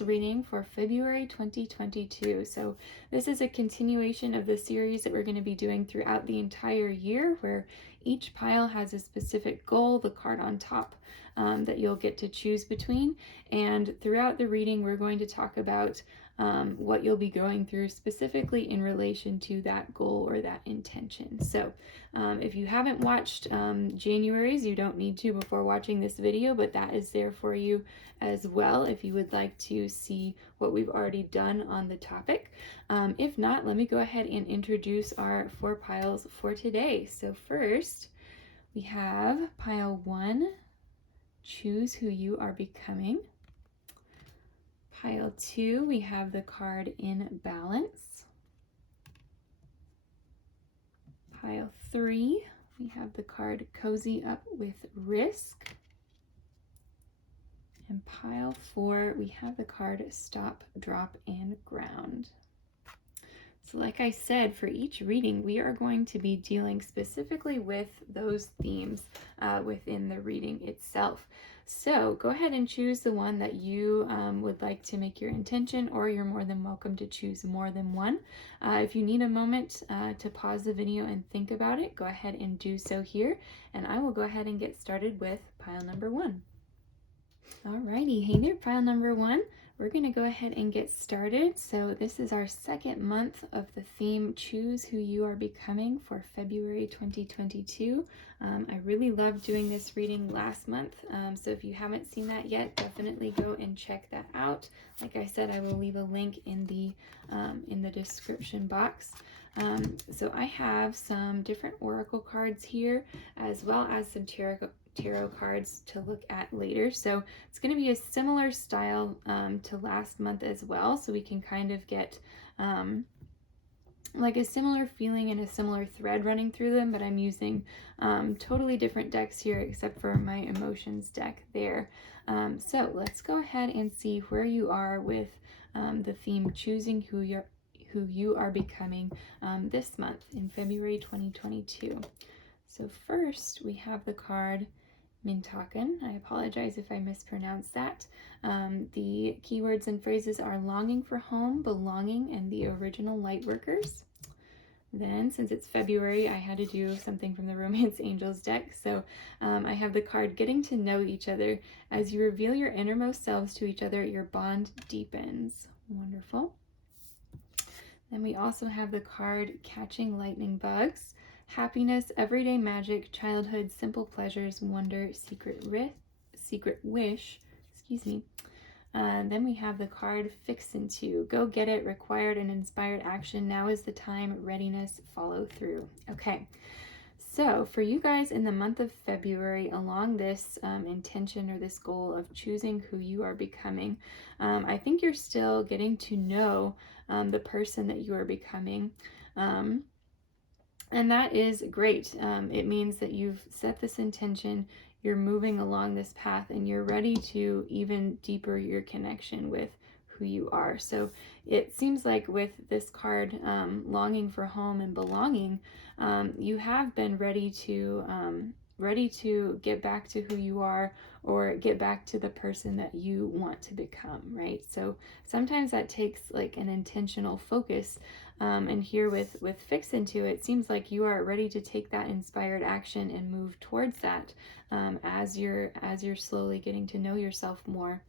piles reading for February 2022. So this is a continuation of the series that we're going to be doing throughout the entire year, where each pile has a specific goal, the card on top, that you'll get to choose between. And throughout the reading, we're going to talk about what you'll be going through specifically in relation to that goal or that intention. So if you haven't watched January's, you don't need to before watching this video, but that is there for you as well if you would like to see what we've already done on the topic. If not, let me go ahead and introduce our 4 piles for today. So first, we have pile 1, choose who you are becoming. Pile 2, we have the card in balance. Pile 3, we have the card cozy up with risk. And pile 4, we have the card stop, drop, and ground. So like I said, for each reading, we are going to be dealing specifically with those themes within the reading itself. So go ahead and choose the one that you would like to make your intention, or you're more than welcome to choose more than one. If you need a moment to pause the video and think about it, go ahead and do so here, and I will go ahead and get started with pile number 1. Alrighty, hey there, pile number 1. We're going to go ahead and get started. So this is our second month of the theme, Choose Who You Are Becoming, for February 2022. I really loved doing this reading last month, so if you haven't seen that yet, definitely go and check that out. Like I said, I will leave a link in the description box. So I have some different oracle cards here, as well as some tarot cards to look at later. So it's going to be a similar style to last month as well, so we can kind of get like a similar feeling and a similar thread running through them, but I'm using totally different decks here except for my emotions deck there. So let's go ahead and see where you are with the theme choosing who you are becoming this month in February 2022. So first we have the card Mintaken. I apologize if I mispronounced that. The keywords and phrases are longing for home, belonging, and the original light workers. Then, since it's February, I had to do something from the Romance Angels deck. So I have the card getting to know each other. As you reveal your innermost selves to each other, your bond deepens. Wonderful. Then we also have the card Catching Lightning Bugs. Happiness, everyday magic, childhood, simple pleasures, wonder, secret wish, excuse me. Then we have the card Fix Into. Go get it, required and inspired action. Now is the time, readiness, follow through. Okay, so for you guys in the month of February, along this intention or this goal of choosing who you are becoming, I think you're still getting to know the person that you are becoming. And that is great. It means that you've set this intention, you're moving along this path, and you're ready to even deeper your connection with who you are. So it seems like with this card, longing for home and belonging, you have been ready to get back to who you are, or get back to the person that you want to become, right? So sometimes that takes like an intentional focus. And here with Fix Into, it seems like you are ready to take that inspired action and move towards that as you're slowly getting to know yourself more.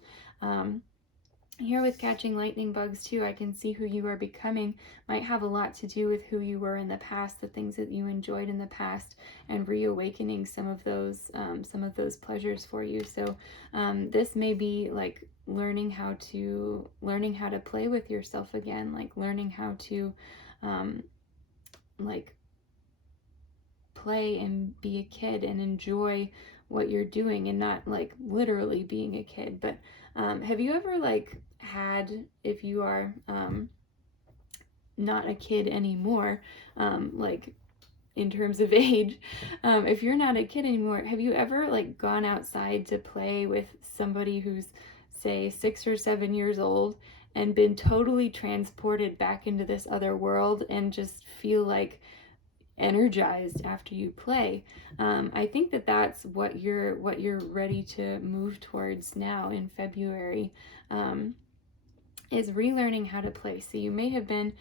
Here with Catching Lightning Bugs too, I can see who you are becoming might have a lot to do with who you were in the past, the things that you enjoyed in the past, and reawakening some of those pleasures for you. So this may be like learning how to play with yourself again, like learning how to like play and be a kid and enjoy what you're doing, and not like literally being a kid, but have you ever like had, if you are not a kid anymore, like in terms of age, if you're not a kid anymore, have you ever like gone outside to play with somebody who's say 6 or 7 years old and been totally transported back into this other world and just feel like energized after you play? I think that that's what you're ready to move towards now in February. is relearning how to play. So you may have been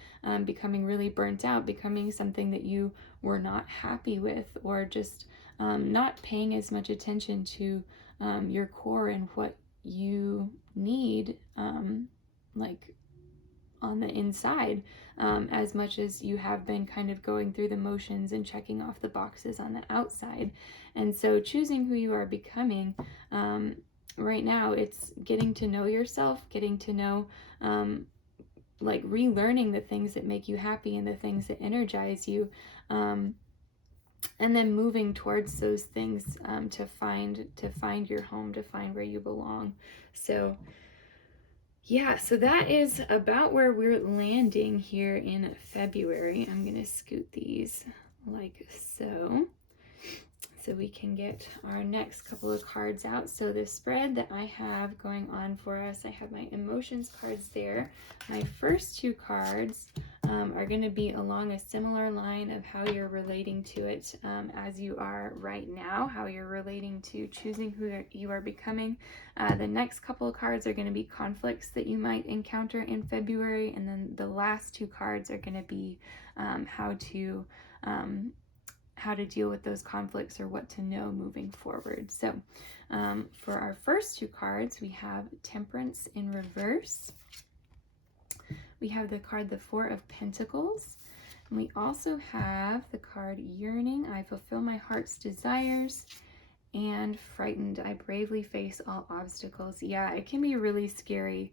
becoming really burnt out, becoming something that you were not happy with, or just not paying as much attention to your core and what you need, like on the inside, as much as you have been kind of going through the motions and checking off the boxes on the outside. And so choosing who you are becoming, right now, it's getting to know yourself, getting to know, like relearning the things that make you happy and the things that energize you, and then moving towards those things, to find your home, to find where you belong. So yeah, so that is about where we're landing here in February. I'm gonna scoot these like so we can get our next couple of cards out. So the spread that I have going on for us, I have my emotions cards there. My first two cards are going to be along a similar line of how you're relating to it, as you are right now, how you're relating to choosing who you are becoming. The next couple of cards are going to be conflicts that you might encounter in February, and then the last two cards are going to be how to deal with those conflicts, or what to know moving forward. So for our first two cards, we have Temperance in reverse. We have the card the Four of Pentacles. And we also have the card Yearning. I fulfill my heart's desires. And Frightened. I bravely face all obstacles. Yeah, it can be really scary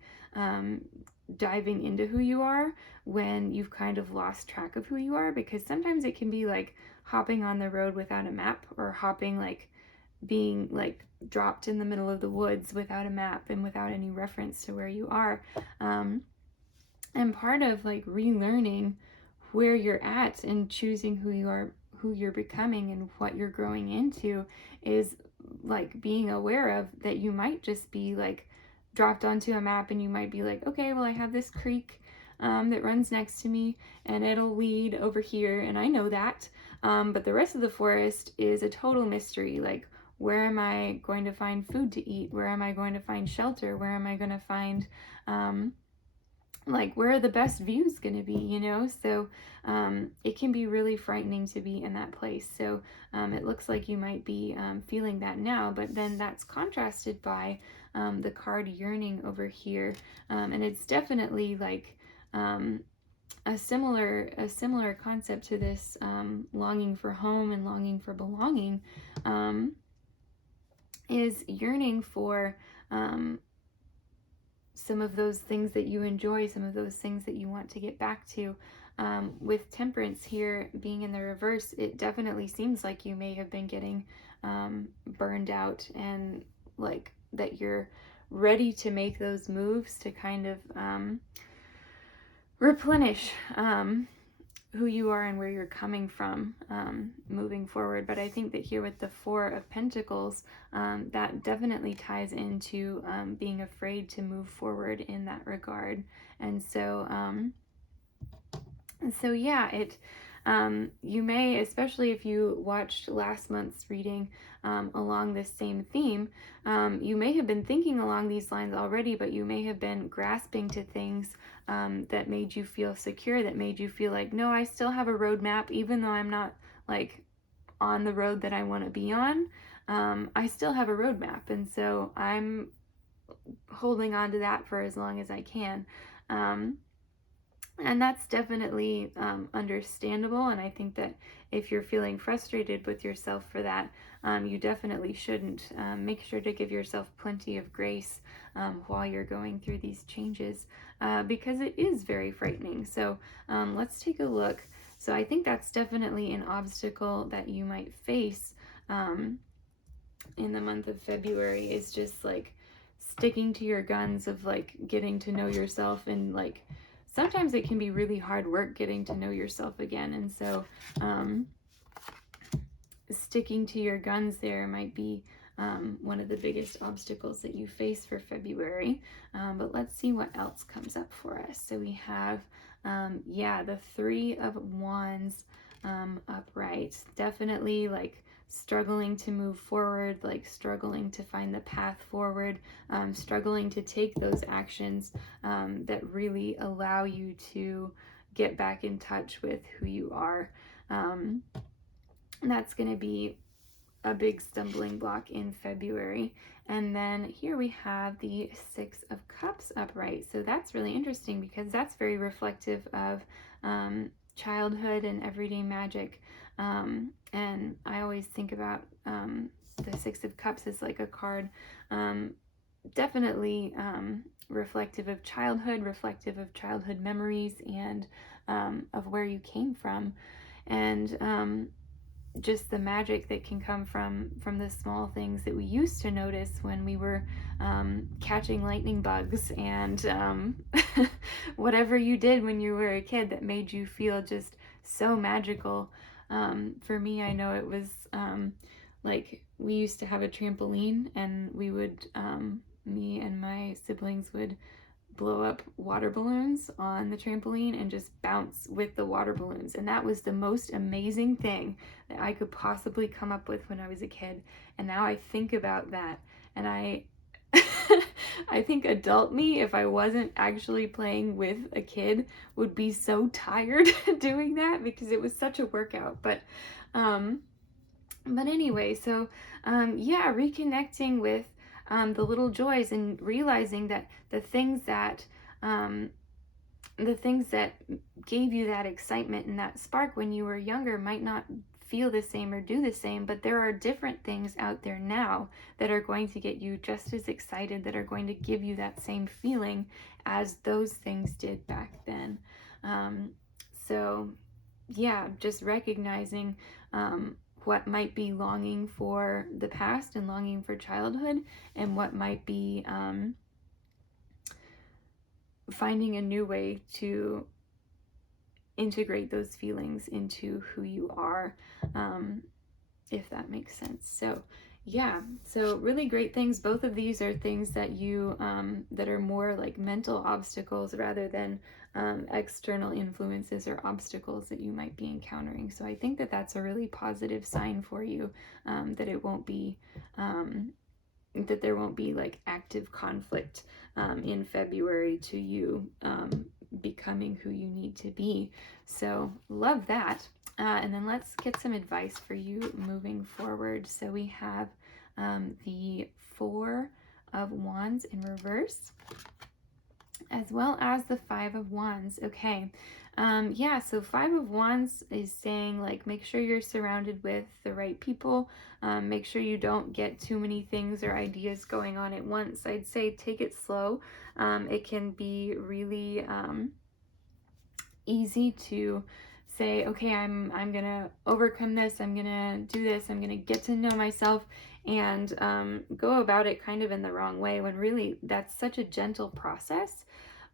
diving into who you are when you've kind of lost track of who you are, because sometimes it can be like hopping on the road without a map, or hopping, like being like dropped in the middle of the woods without a map and without any reference to where you are. And part of like relearning where you're at and choosing who you're becoming and what you're growing into is like being aware of that you might just be like dropped onto a map, and you might be like, okay, well, I have this creek that runs next to me and it'll lead over here, and I know that, but the rest of the forest is a total mystery. Like, where am I going to find food to eat? Where am I going to find shelter? Where am I going to find like, where are the best views going to be, you know? So it can be really frightening to be in that place. So it looks like you might be feeling that now, but then that's contrasted by the card Yearning over here. And it's definitely like a similar concept to this longing for home and longing for belonging, is yearning for some of those things that you enjoy, some of those things that you want to get back to. With Temperance here being in the reverse, it definitely seems like you may have been getting burned out, and like that you're ready to make those moves to kind of replenish who you are and where you're coming from moving forward. But I think that here with the Four of Pentacles, that definitely ties into being afraid to move forward in that regard. And so yeah, you may, especially if you watched last month's reading along this same theme, you may have been thinking along these lines already, but you may have been grasping to things that made you feel secure, that made you feel like, no, I still have a roadmap, even though I'm not like on the road that I want to be on. I still have a roadmap, and so I'm holding on to that for as long as I can. And that's definitely understandable. And I think that if you're feeling frustrated with yourself for that, you definitely shouldn't. Make sure to give yourself plenty of grace while you're going through these changes, because it is very frightening. So let's take a look. So I think that's definitely an obstacle that you might face in the month of February, is just like sticking to your guns of like getting to know yourself. And like sometimes it can be really hard work getting to know yourself again. And so sticking to your guns there might be one of the biggest obstacles that you face for February. But let's see what else comes up for us. So we have, the Three of Wands upright. Definitely like struggling to move forward, like struggling to find the path forward, struggling to take those actions that really allow you to get back in touch with who you are. That's going to be a big stumbling block in February. And then here we have the Six of Cups upright. So that's really interesting because that's very reflective of childhood and everyday magic. And I always think about the Six of Cups as like a card definitely reflective of childhood memories, and of where you came from. And just the magic that can come from the small things that we used to notice when we were catching lightning bugs, and whatever you did when you were a kid that made you feel just so magical. For me, I know it was like we used to have a trampoline, and we would me and my siblings would blow up water balloons on the trampoline and just bounce with the water balloons. And that was the most amazing thing that I could possibly come up with when I was a kid. And now I think about that, and I I think adult me, if I wasn't actually playing with a kid, would be so tired doing that because it was such a workout. But anyway, so yeah, reconnecting with the little joys and realizing that um, the things that gave you that excitement and that spark when you were younger might not feel the same or do the same, but there are different things out there now that are going to get you just as excited, that are going to give you that same feeling as those things did back then. So yeah, just recognizing what might be longing for the past and longing for childhood, and what might be finding a new way to integrate those feelings into who you are, if that makes sense. So yeah, so really great things. Both of these are things that you that are more like mental obstacles rather than external influences or obstacles that you might be encountering. So I think that that's a really positive sign for you, that it won't be that there won't be like active conflict in February to you becoming who you need to be. So love that. And then let's get some advice for you moving forward. So we have the Four of Wands in reverse, as well as the Five of Wands. Okay. Yeah, so Five of Wands is saying, like, make sure you're surrounded with the right people. Make sure you don't get too many things or ideas going on at once. I'd say take it slow. It can be really easy to say, okay, I'm gonna overcome this, I'm gonna do this, I'm gonna get to know myself, and go about it kind of in the wrong way, when really that's such a gentle process.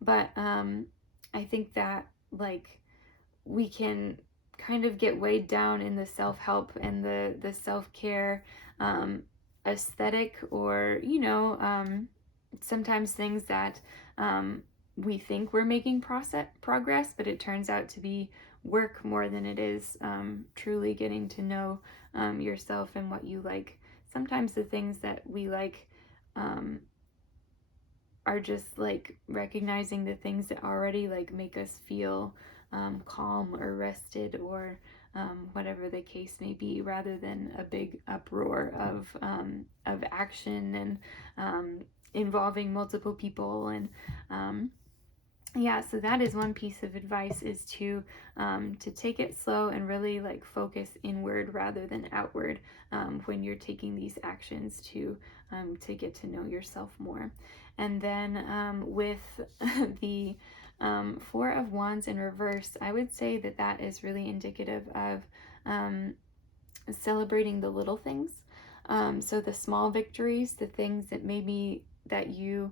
But I think that, like, we can kind of get weighed down in the self-help and the self-care aesthetic, or sometimes things that we think we're making progress, but it turns out to be work more than it is truly getting to know yourself and what you like. Sometimes the things that we like are just like recognizing the things that already like make us feel calm or rested, or whatever the case may be, rather than a big uproar of action and involving multiple people. And yeah, so that is one piece of advice, is to take it slow and really like focus inward rather than outward when you're taking these actions to get to know yourself more. And then with the Four of Wands in reverse, I would say that that is really indicative of celebrating the little things. So the small victories, the things that maybe that you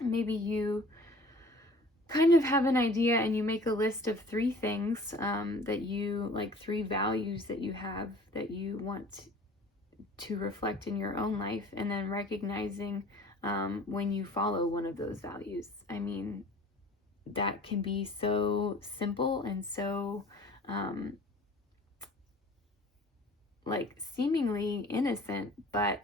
maybe you kind of have an idea and you make a list of 3 things that you like, 3 values that you have that you want to reflect in your own life, and then recognizing when you follow one of those values. I mean, that can be so simple and so like seemingly innocent, but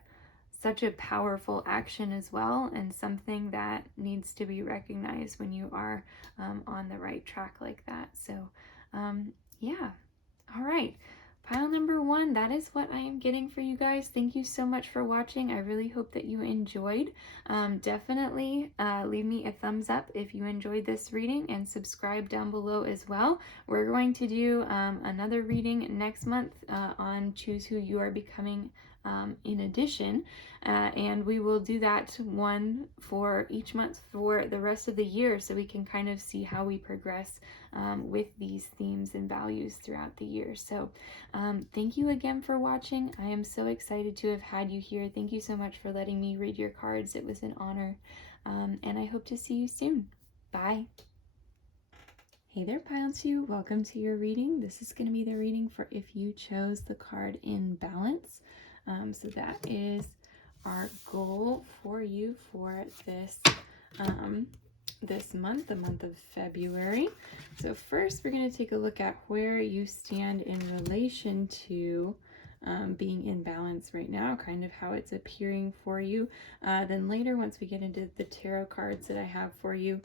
such a powerful action as well, and something that needs to be recognized when you are on the right track like that. So yeah, all right. Pile number 1, that is what I am getting for you guys. Thank you so much for watching. I really hope that you enjoyed. Definitely leave me a thumbs up if you enjoyed this reading, and subscribe down below as well. We're going to do another reading next month on Choose Who You Are Becoming in addition, and we will do that one for each month for the rest of the year, so we can kind of see how we progress with these themes and values throughout the year. So thank you again for watching. I am so excited to have had you here. Thank you so much for letting me read your cards. It was an honor, and I hope to see you soon. Bye. Hey there, Pile 2. Welcome to your reading. This is going to be the reading for if you chose the card in balance. So that is our goal for you for this this month, the month of February. So first, we're going to take a look at where you stand in relation to being in balance right now, kind of how it's appearing for you. Then later, once we get into the tarot cards that I have for you,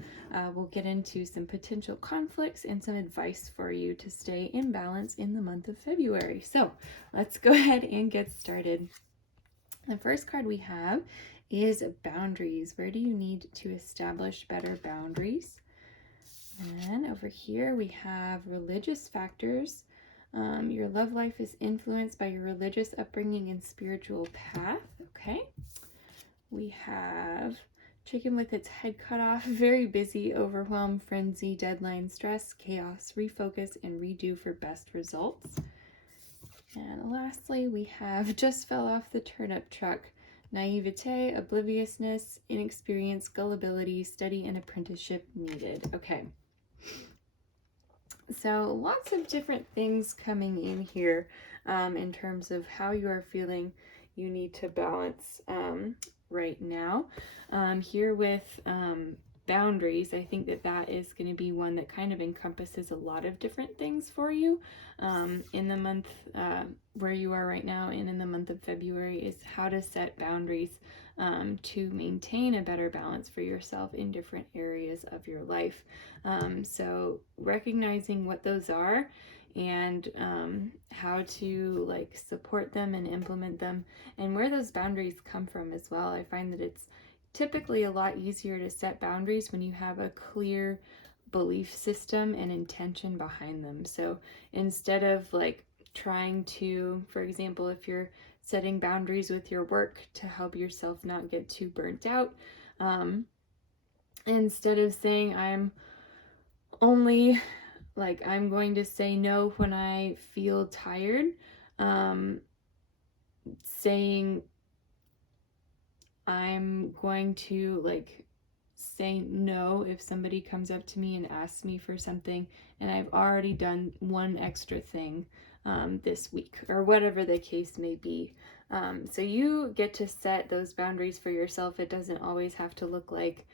we'll get into some potential conflicts and some advice for you to stay in balance in the month of February. So let's go ahead and get started. The first card we have is boundaries. Where do you need to establish better boundaries? And then over here we have religious factors. Your love life is influenced by your religious upbringing and spiritual path. Okay. We have chicken with its head cut off, very busy, overwhelmed, frenzy, deadline, stress, chaos, refocus, and redo for best results. And lastly, we have just fell off the turnip truck. Naivete, obliviousness, inexperience, gullibility, study, and apprenticeship needed. Okay. So lots of different things coming in here in terms of how you are feeling you need to balance right now. Here with boundaries, I think that that is going to be one that kind of encompasses a lot of different things for you in the month where you are right now, and in the month of February, is how to set boundaries to maintain a better balance for yourself in different areas of your life. So recognizing what those are and how to like support them and implement them, and where those boundaries come from as well. I find that it's typically a lot easier to set boundaries when you have a clear belief system and intention behind them. So instead of like trying to, for example, if you're setting boundaries with your work to help yourself not get too burnt out, instead of saying I'm going to say no when I feel tired, saying I'm going to like say no if somebody comes up to me and asks me for something and I've already done one extra thing this week, or whatever the case may be. So you get to set those boundaries for yourself. It doesn't always have to look like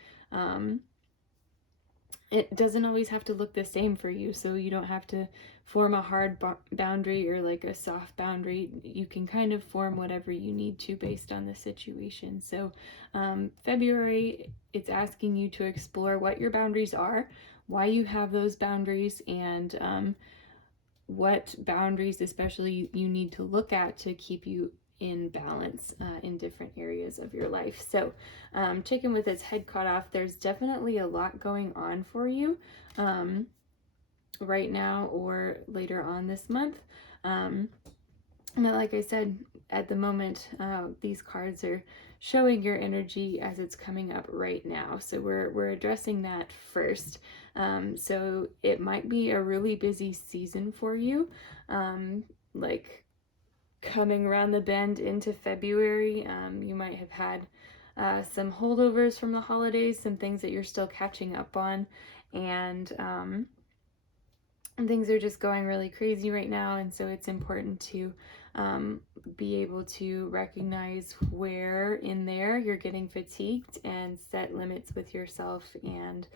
it doesn't always have to look the same for you, so you don't have to form a hard boundary or like a soft boundary. You can kind of form whatever you need to based on the situation. So February, it's asking you to explore what your boundaries are, why you have those boundaries, and what boundaries especially you need to look at to keep you in balance in different areas of your life. So chicken with its head cut off, there's definitely a lot going on for you right now or later on this month. But like I said, at the moment, these cards are showing your energy as it's coming up right now. So we're addressing that first. So it might be a really busy season for you, like coming around the bend into February. You might have had some holdovers from the holidays, some things that you're still catching up on, and things are just going really crazy right now. And so it's important to be able to recognize where in there you're getting fatigued and set limits with yourself, and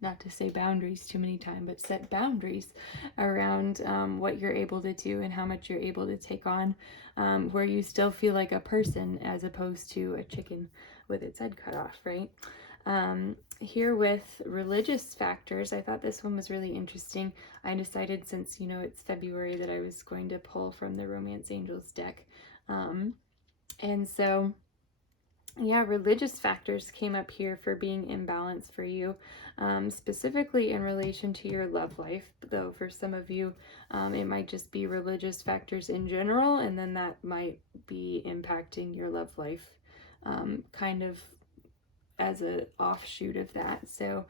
not to say boundaries too many times, but set boundaries around what you're able to do and how much you're able to take on, where you still feel like a person as opposed to a chicken with its head cut off, right? Here with religious factors, I thought this one was really interesting. I decided, since it's February, that I was going to pull from the Romance Angels deck. And so yeah, religious factors came up here for being imbalanced for you, specifically in relation to your love life. Though for some of you, it might just be religious factors in general, and then that might be impacting your love life, kind of as an offshoot of that. So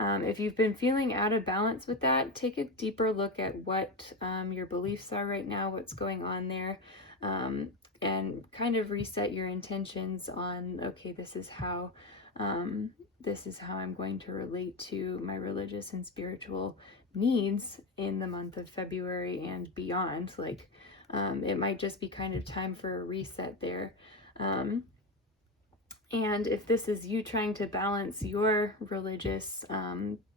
if you've been feeling out of balance with that, take a deeper look at what your beliefs are right now, what's going on there, and kind of reset your intentions on, okay, this is how I'm going to relate to my religious and spiritual needs in the month of February and beyond. Like, it might just be kind of time for a reset there. And if this is you trying to balance your religious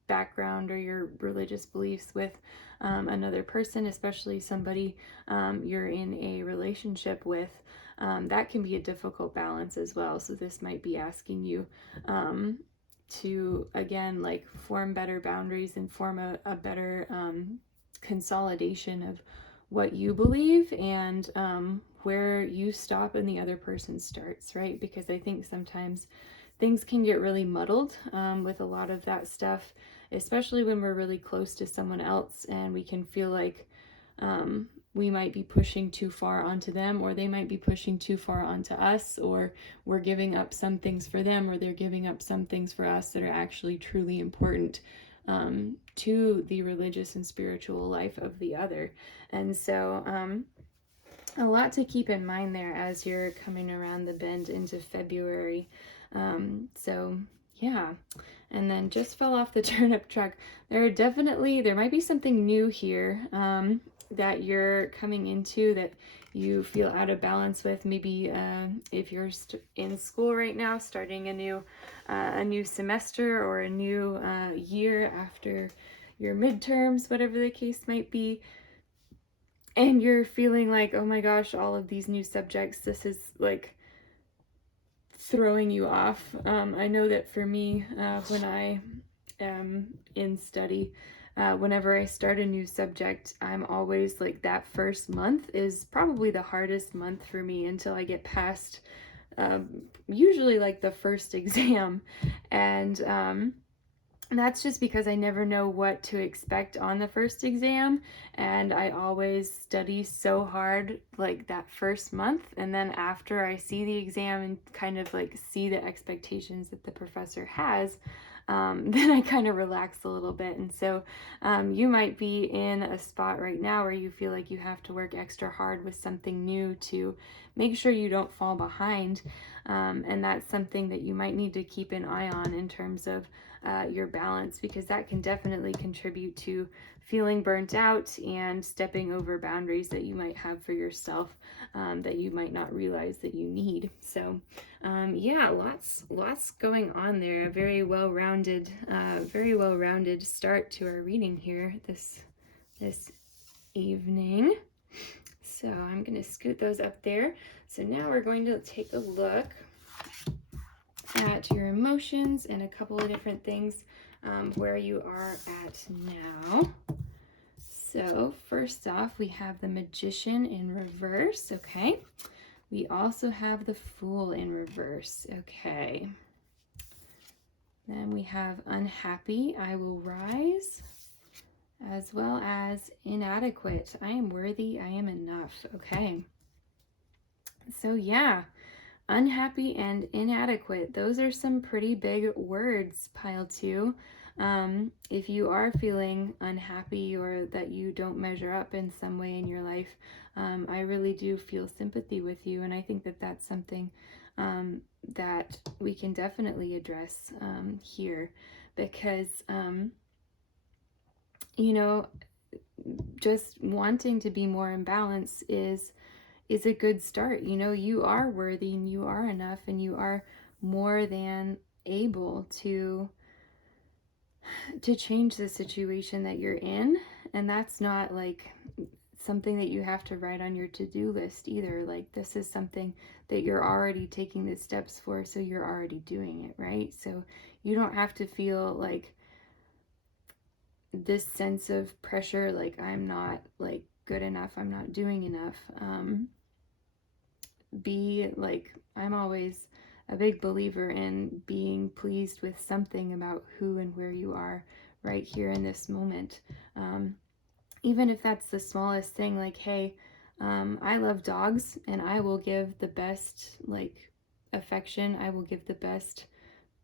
background or your religious beliefs with another person, especially somebody you're in a relationship with, that can be a difficult balance as well. So this might be asking you to, again, like, form better boundaries and form a better consolidation of what you believe and where you stop and the other person starts, right? Because I think sometimes things can get really muddled with a lot of that stuff, especially when we're really close to someone else and we can feel like we might be pushing too far onto them, or they might be pushing too far onto us, or we're giving up some things for them, or they're giving up some things for us that are actually truly important to the religious and spiritual life of the other. And so a lot to keep in mind there as you're coming around the bend into February. So yeah, and then just fell off the turnip truck. There might be something new here that you're coming into that you feel out of balance with. Maybe if you're in school right now, starting a new semester or a new year after your midterms, whatever the case might be, and you're feeling like, oh my gosh, all of these new subjects, this is like throwing you off. I know that for me, when I am in study, whenever I start a new subject, I'm always like, that first month is probably the hardest month for me until I get past usually like the first exam. And that's just because I never know what to expect on the first exam, and I always study so hard like that first month, and then after I see the exam and kind of like see the expectations that the professor has, then I kind of relax a little bit. And so you might be in a spot right now where you feel like you have to work extra hard with something new to make sure you don't fall behind, and that's something that you might need to keep an eye on in terms of your balance, because that can definitely contribute to feeling burnt out and stepping over boundaries that you might have for yourself, that you might not realize that you need. So yeah, lots going on there. A very well-rounded start to our reading here this evening. So I'm going to scoot those up there. So now we're going to take a look at your emotions and a couple of different things where you are at now. So first off, we have the Magician in reverse. Okay. We also have the Fool in reverse. Okay. Then we have Unhappy, I Will Rise, as well as Inadequate, I Am Worthy, I Am Enough. Okay. So yeah, unhappy and inadequate, those are some pretty big words, pile two. If you are feeling unhappy or that you don't measure up in some way in your life, I really do feel sympathy with you, and I think that that's something that we can definitely address here, because you know, just wanting to be more in balance is a good start. You know, you are worthy and you are enough and you are more than able to to change the situation that you're in. And that's not like something that you have to write on your to-do list either. Like, this is something that you're already taking the steps for, so you're already doing it, right? So you don't have to feel like this sense of pressure, like I'm not like good enough, I'm not doing enough. Be like, I'm always a big believer in being pleased with something about who and where you are right here in this moment. Even if that's the smallest thing, like, hey, I love dogs and I will give the best like affection, I will give the best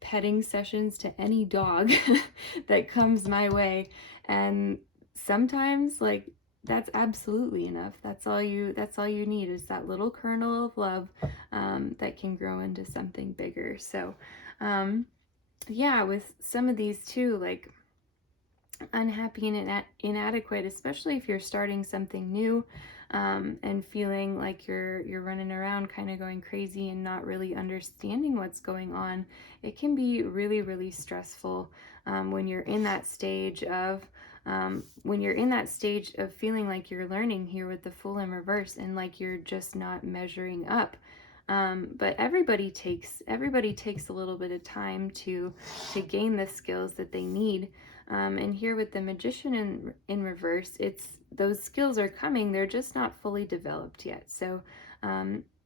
petting sessions to any dog that comes my way. And sometimes, like, that's absolutely enough. That's all you need, is that little kernel of love that can grow into something bigger. So yeah, with some of these too, like unhappy and inadequate, especially if you're starting something new, and feeling like you're running around kind of going crazy and not really understanding what's going on. It can be really, really stressful when you're in that stage of feeling like you're learning here with the Fool in reverse, and like you're just not measuring up. But everybody takes a little bit of time to gain the skills that they need. And here with the Magician in reverse, it's those skills are coming, they're just not fully developed yet. So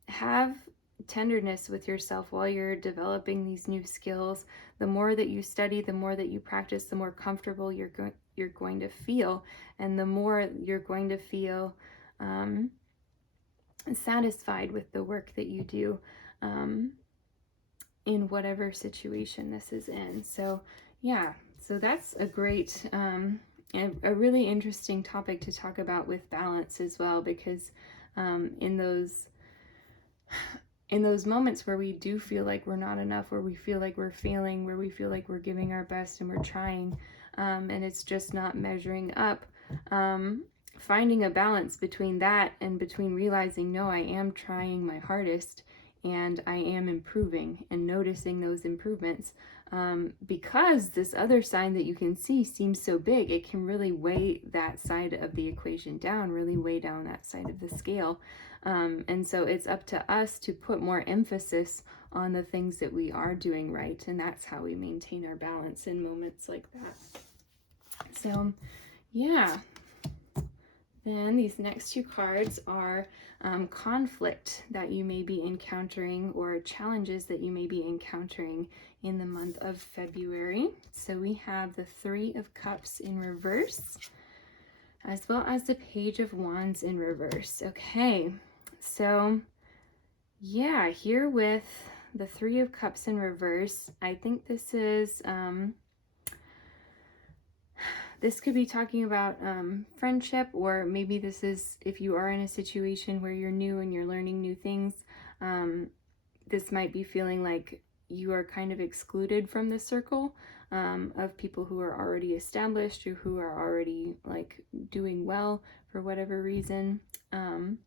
have tenderness with yourself while you're developing these new skills. The more that you study, the more that you practice, the more comfortable you're going to feel, and the more you're going to feel satisfied with the work that you do in whatever situation this is in. So yeah, so that's a great, a really interesting topic to talk about with balance as well, because in those moments where we do feel like we're not enough, where we feel like we're failing, where we feel like we're giving our best and we're trying, and it's just not measuring up, finding a balance between that and between realizing, no, I am trying my hardest and I am improving, and noticing those improvements. Because this other sign that you can see seems so big, it can really weigh that side of the equation down, really weigh down that side of the scale. And so it's up to us to put more emphasis on the things that we are doing right, and that's how we maintain our balance in moments like that. So yeah, then these next two cards are conflict that you may be encountering, or challenges that you may be encountering in the month of February. So we have the Three of Cups in reverse, as well as the Page of Wands in reverse. Okay, so yeah, here with the Three of Cups in reverse, I think this is this could be talking about friendship, or maybe this is if you are in a situation where you're new and you're learning new things. This might be feeling like you are kind of excluded from the circle of people who are already established, or who are already like doing well for whatever reason. And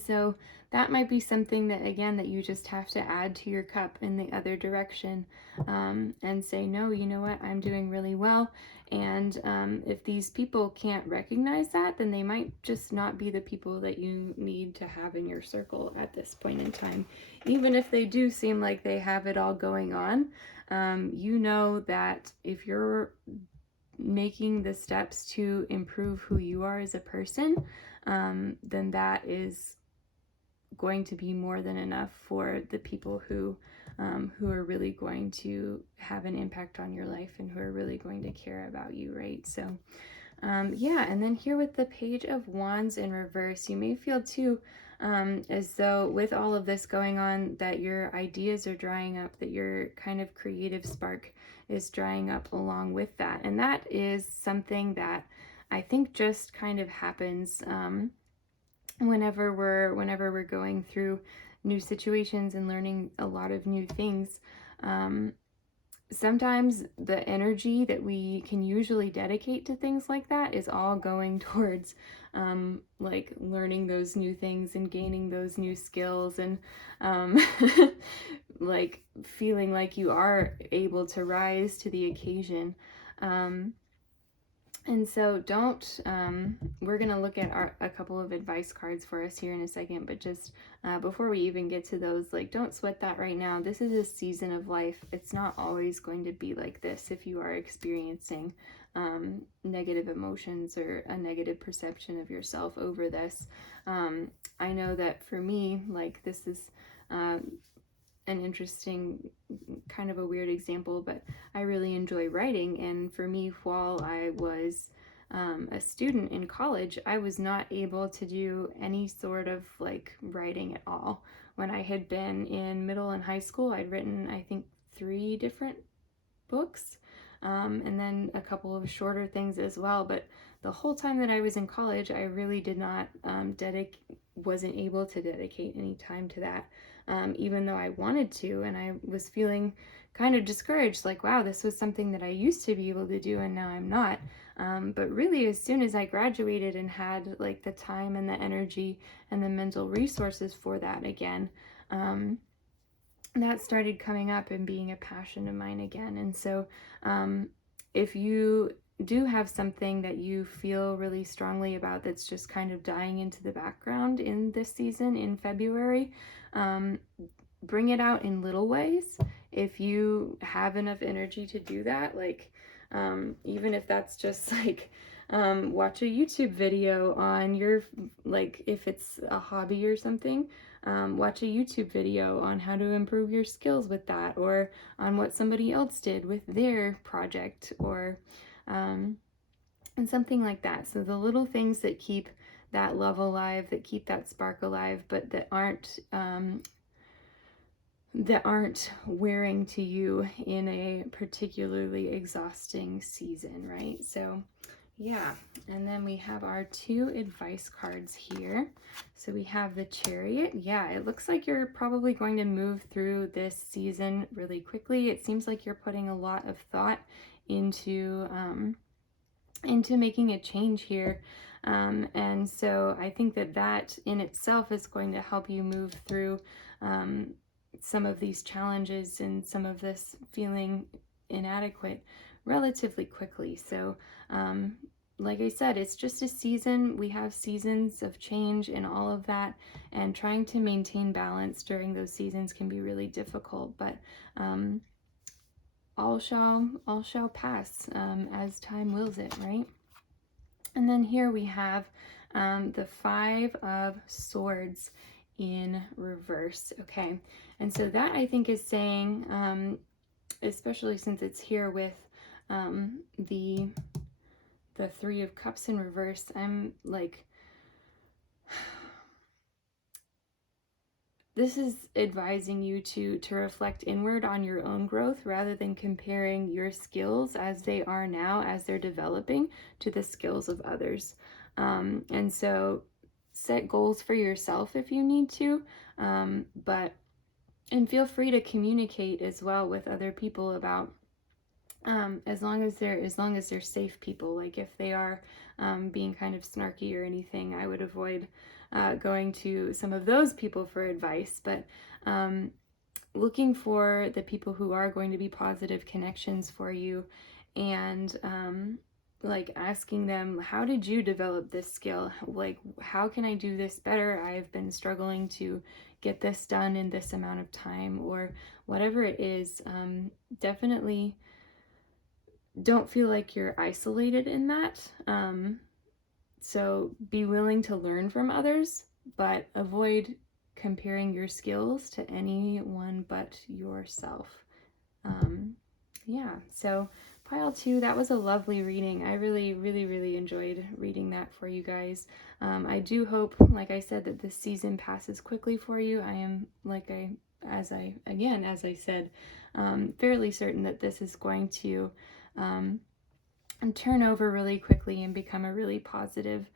so that might be something that, again, that you just have to add to your cup in the other direction, and say, no, you know what, I'm doing really well. And if these people can't recognize that, then they might just not be the people that you need to have in your circle at this point in time. Even if they do seem like they have it all going on, you know that if you're making the steps to improve who you are as a person, then that is going to be more than enough for the people who are really going to have an impact on your life, and who are really going to care about you, right? So yeah, and then here with the Page of Wands in reverse, you may feel too as though with all of this going on, that your ideas are drying up, that your kind of creative spark is drying up along with that. And that is something that I think just kind of happens whenever we're going through new situations and learning a lot of new things. Sometimes the energy that we can usually dedicate to things like that is all going towards like learning those new things and gaining those new skills, and like feeling like you are able to rise to the occasion. And so we're going to look at a couple of advice cards for us here in a second, but just before we even get to those, like, don't sweat that right now. This is a season of life. It's not always going to be like this if you are experiencing negative emotions or a negative perception of yourself over this. I know that for me, like, this is an interesting, kind of a weird example, but I really enjoy writing. And for me, while I was a student in college, I was not able to do any sort of like writing at all. When I had been in middle and high school, I'd written, I think, 3 different books, and then a couple of shorter things as well. But the whole time that I was in college, I really did not wasn't able to dedicate any time to that, even though I wanted to, and I was feeling kind of discouraged, like, wow, this was something that I used to be able to do and now I'm not. But really, as soon as I graduated and had like the time and the energy and the mental resources for that again, that started coming up and being a passion of mine again. And so if you do have something that you feel really strongly about that's just kind of dying into the background in this season in February, bring it out in little ways. If you have enough energy to do that, like even if that's just like watch a YouTube video on your, like, if it's a hobby or something, watch a YouTube video on how to improve your skills with that, or on what somebody else did with their project, or and something like that. So the little things that keep that love alive, that keep that spark alive, but that aren't wearing to you in a particularly exhausting season, right? So yeah, and then we have our 2 advice cards here. So we have the Chariot. Yeah, it looks like you're probably going to move through this season really quickly. It seems like you're putting a lot of thought into making a change here. And so I think that in itself is going to help you move through some of these challenges and some of this feeling inadequate relatively quickly. So like I said, it's just a season. We have seasons of change and all of that, and trying to maintain balance during those seasons can be really difficult, but all shall pass as time wills it, right? And then here we have the 5 of Swords in reverse. Okay, and so that, I think, is saying, especially since it's here with the 3 of Cups in reverse, I'm like, this is advising you to reflect inward on your own growth rather than comparing your skills as they are now, as they're developing, to the skills of others. And so set goals for yourself if you need to, and feel free to communicate as well with other people about, as long as they're safe people. Like, if they are being kind of snarky or anything, I would avoid going to some of those people for advice. But looking for the people who are going to be positive connections for you, and like asking them, how did you develop this skill? Like, how can I do this better? I've been struggling to get this done in this amount of time, or whatever it is. Definitely don't feel like you're isolated in that. So be willing to learn from others, but avoid comparing your skills to anyone but yourself. Yeah, so pile 2, that was a lovely reading. I really, really, really enjoyed reading that for you guys. I do hope, like I said, that this season passes quickly for you. I am, as I said, fairly certain that this is going to and turn over really quickly and become a really positive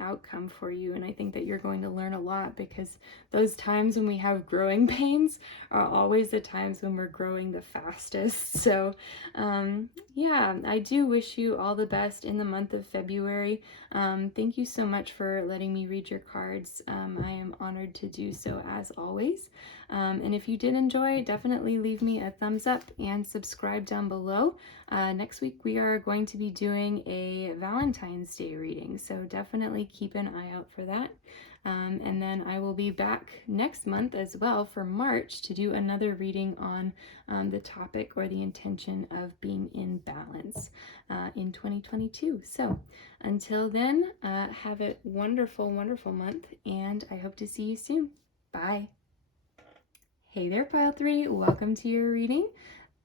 outcome for you. And I think that you're going to learn a lot, because those times when we have growing pains are always the times when we're growing the fastest. So yeah, I do wish you all the best in the month of February. Thank you so much for letting me read your cards. I am honored to do so, as always. And if you did enjoy, definitely leave me a thumbs up and subscribe down below. Next week we are going to be doing a Valentine's Day reading, so definitely keep an eye out for that. And then I will be back next month as well for March to do another reading on the topic or the intention of being in balance in 2022. So until then, have a wonderful, wonderful month, and I hope to see you soon. Bye. Hey there, Pile 3. Welcome to your reading.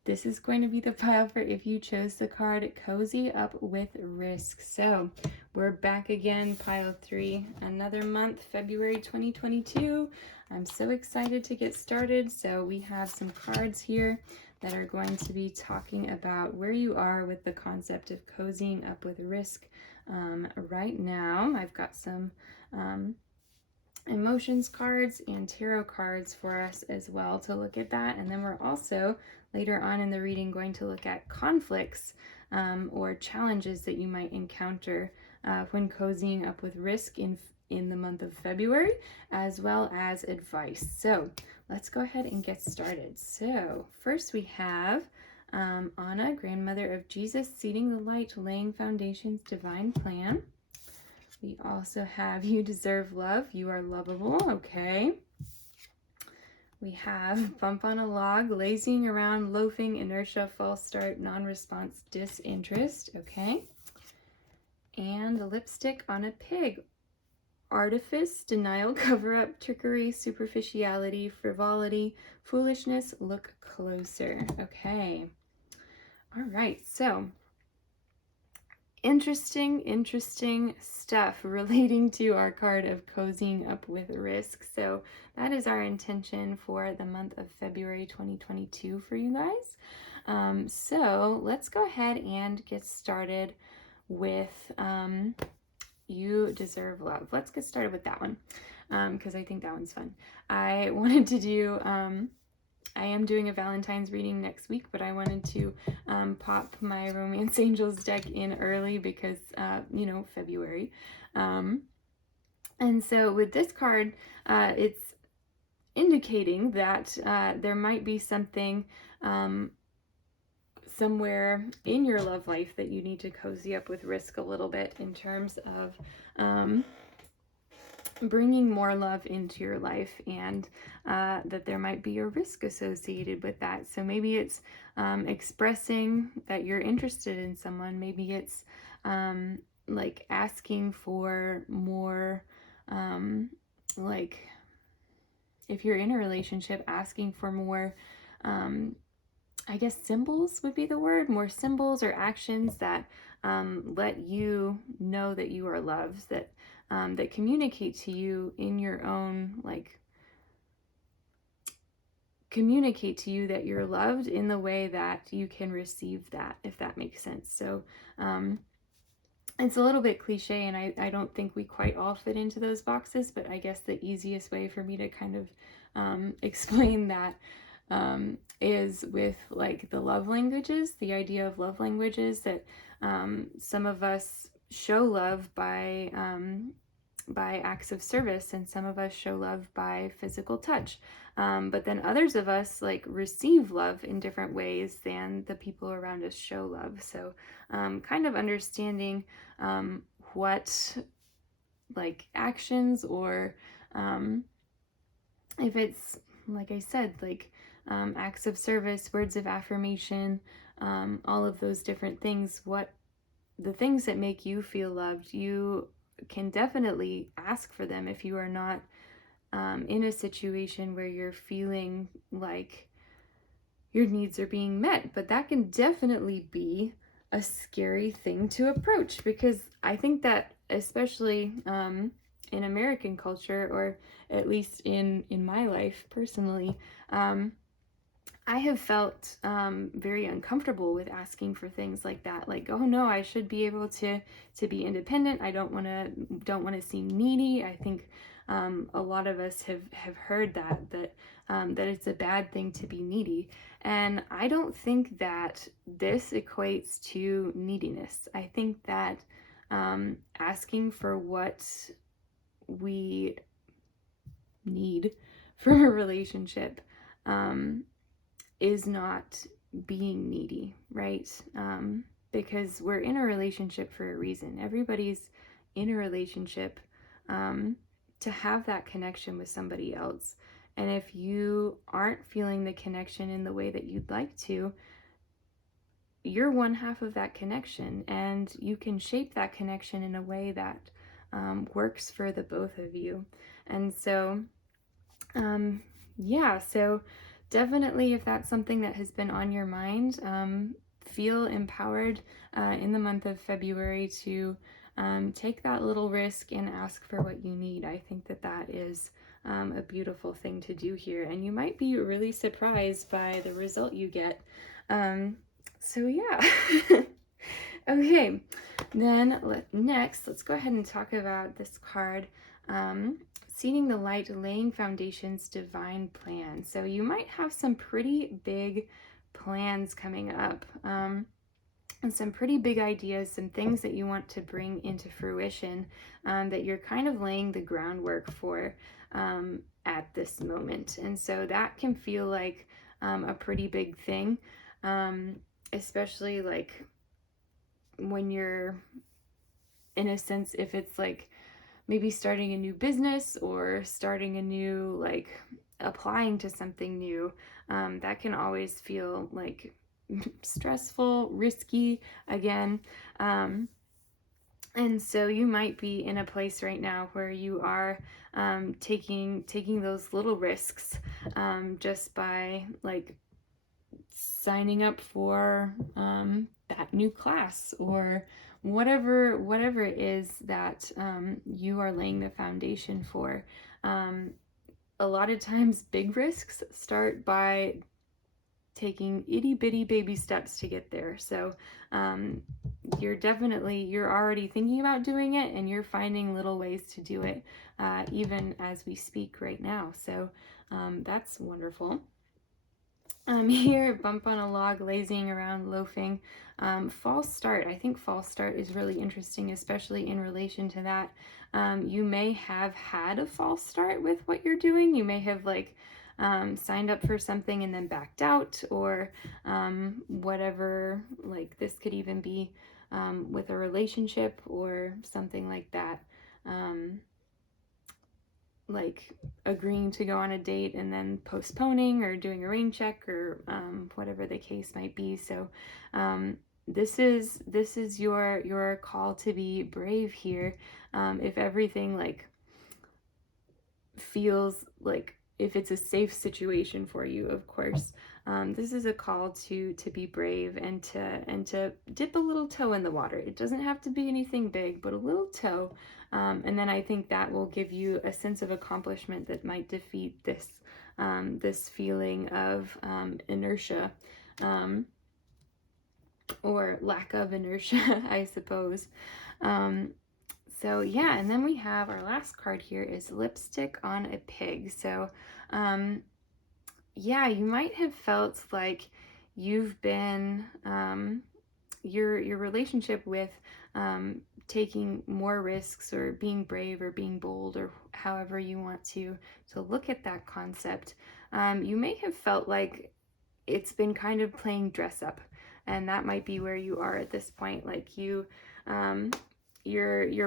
This is going to be the pile for if you chose the card Cozy Up with Risk. So we're back again, Pile 3. Another month, February 2022. I'm so excited to get started. So we have some cards here that are going to be talking about where you are with the concept of cozying up with risk. Right now, I've got some emotions cards and tarot cards for us as well to look at that. And then we're also later on in the reading going to look at conflicts or challenges that you might encounter when cozying up with risk in the month of February, as well as advice. So let's go ahead and get started. So first we have Anna, grandmother of Jesus, seeding the light, laying foundations, divine plan. We also have You Deserve Love, You Are Lovable, okay. We have Bump on a Log, Lazing Around, Loafing, Inertia, False Start, Non-Response, Disinterest, okay. And Lipstick on a Pig, Artifice, Denial, Cover-Up, Trickery, Superficiality, Frivolity, Foolishness, Look Closer, okay. All right, so interesting stuff relating to our card of cozying up with risk. So that is our intention for the month of February 2022 for you guys. So let's go ahead and get started with You Deserve Love. Let's get started with that one because I think that one's fun. I wanted to do I am doing a Valentine's reading next week, but I wanted to pop my Romance Angels deck in early because, you know, February. And so with this card, it's indicating that there might be something somewhere in your love life that you need to cozy up with risk a little bit in terms of bringing more love into your life, and that there might be a risk associated with that. So maybe it's expressing that you're interested in someone. Maybe it's like asking for more, like if you're in a relationship, asking for more, I guess symbols would be the word, more symbols or actions that let you know that you are loved, that that communicate to you in your own, like, communicate to you that you're loved in the way that you can receive that, if that makes sense. So it's a little bit cliche, and I don't think we quite all fit into those boxes, but I guess the easiest way for me to kind of explain that is with like the love languages, the idea of love languages, that some of us show love by acts of service, and some of us show love by physical touch. But then others of us like receive love in different ways than the people around us show love. So kind of understanding what like actions or if it's, like I said, like acts of service, words of affirmation, all of those different things, what the things that make you feel loved, you can definitely ask for them if you are not in a situation where you're feeling like your needs are being met. But that can definitely be a scary thing to approach, because I think that especially in American culture, or at least in my life personally, I have felt very uncomfortable with asking for things like that. Like, oh no, I should be able to be independent. I don't want to seem needy. I think a lot of us have heard that it's a bad thing to be needy. And I don't think that this equates to neediness. I think that asking for what we need from a relationship is not being needy, right? Because we're in a relationship for a reason. Everybody's in a relationship to have that connection with somebody else. And if you aren't feeling the connection in the way that you'd like to, you're one half of that connection, and you can shape that connection in a way that works for the both of you. And so, yeah, so definitely if that's something that has been on your mind, feel empowered in the month of February to take that little risk and ask for what you need. I think that that is a beautiful thing to do here, and you might be really surprised by the result you get. So yeah. Okay, then next, let's go ahead and talk about this card, Seeing the Light, Laying Foundations, Divine Plan. So you might have some pretty big plans coming up, and some pretty big ideas, some things that you want to bring into fruition, that you're kind of laying the groundwork for at this moment. And so that can feel like a pretty big thing, especially like when you're, in a sense, if it's like maybe starting a new business or starting a new, like applying to something new, that can always feel like stressful, risky again. And so you might be in a place right now where you are taking those little risks, just by like signing up for that new class, or whatever it is that you are laying the foundation for. A lot of times big risks start by taking itty bitty baby steps to get there. So you're already thinking about doing it, and you're finding little ways to do it even as we speak right now. So that's wonderful. Here, bump on a log, lazying around, loafing. False start. I think false start is really interesting, especially in relation to that. You may have had a false start with what you're doing. You may have like signed up for something and then backed out, or whatever. Like this could even be with a relationship or something like that. Like agreeing to go on a date and then postponing, or doing a rain check, or whatever the case might be. So this is your call to be brave here. If everything like feels like, if it's a safe situation for you, of course, this is a call to be brave, and to dip a little toe in the water. It doesn't have to be anything big, but a little toe, and then I think that will give you a sense of accomplishment that might defeat this feeling of inertia, or lack of inertia, I suppose. So yeah, and then we have our last card here is Lipstick on a Pig. So yeah, you might have felt like you've been, your relationship with taking more risks, or being brave, or being bold, or however you want to look at that concept. You may have felt like it's been kind of playing dress up, and that might be where you are at this point. Like your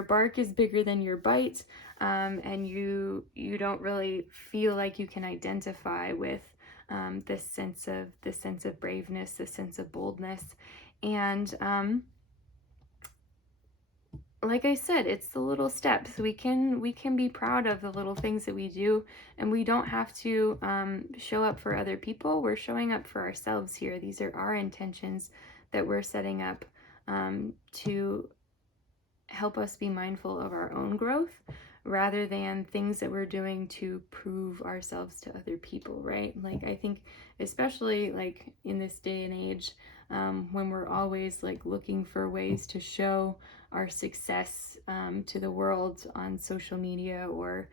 bark is bigger than your bite, and you don't really feel like you can identify with this sense of braveness, this sense of boldness. And like I said, it's the little steps. We can be proud of the little things that we do, and we don't have to show up for other people. We're showing up for ourselves here. These are our intentions that we're setting up to help us be mindful of our own growth, rather than things that we're doing to prove ourselves to other people, right? Like I think especially like in this day and age, when we're always like looking for ways to show our success to the world on social media, or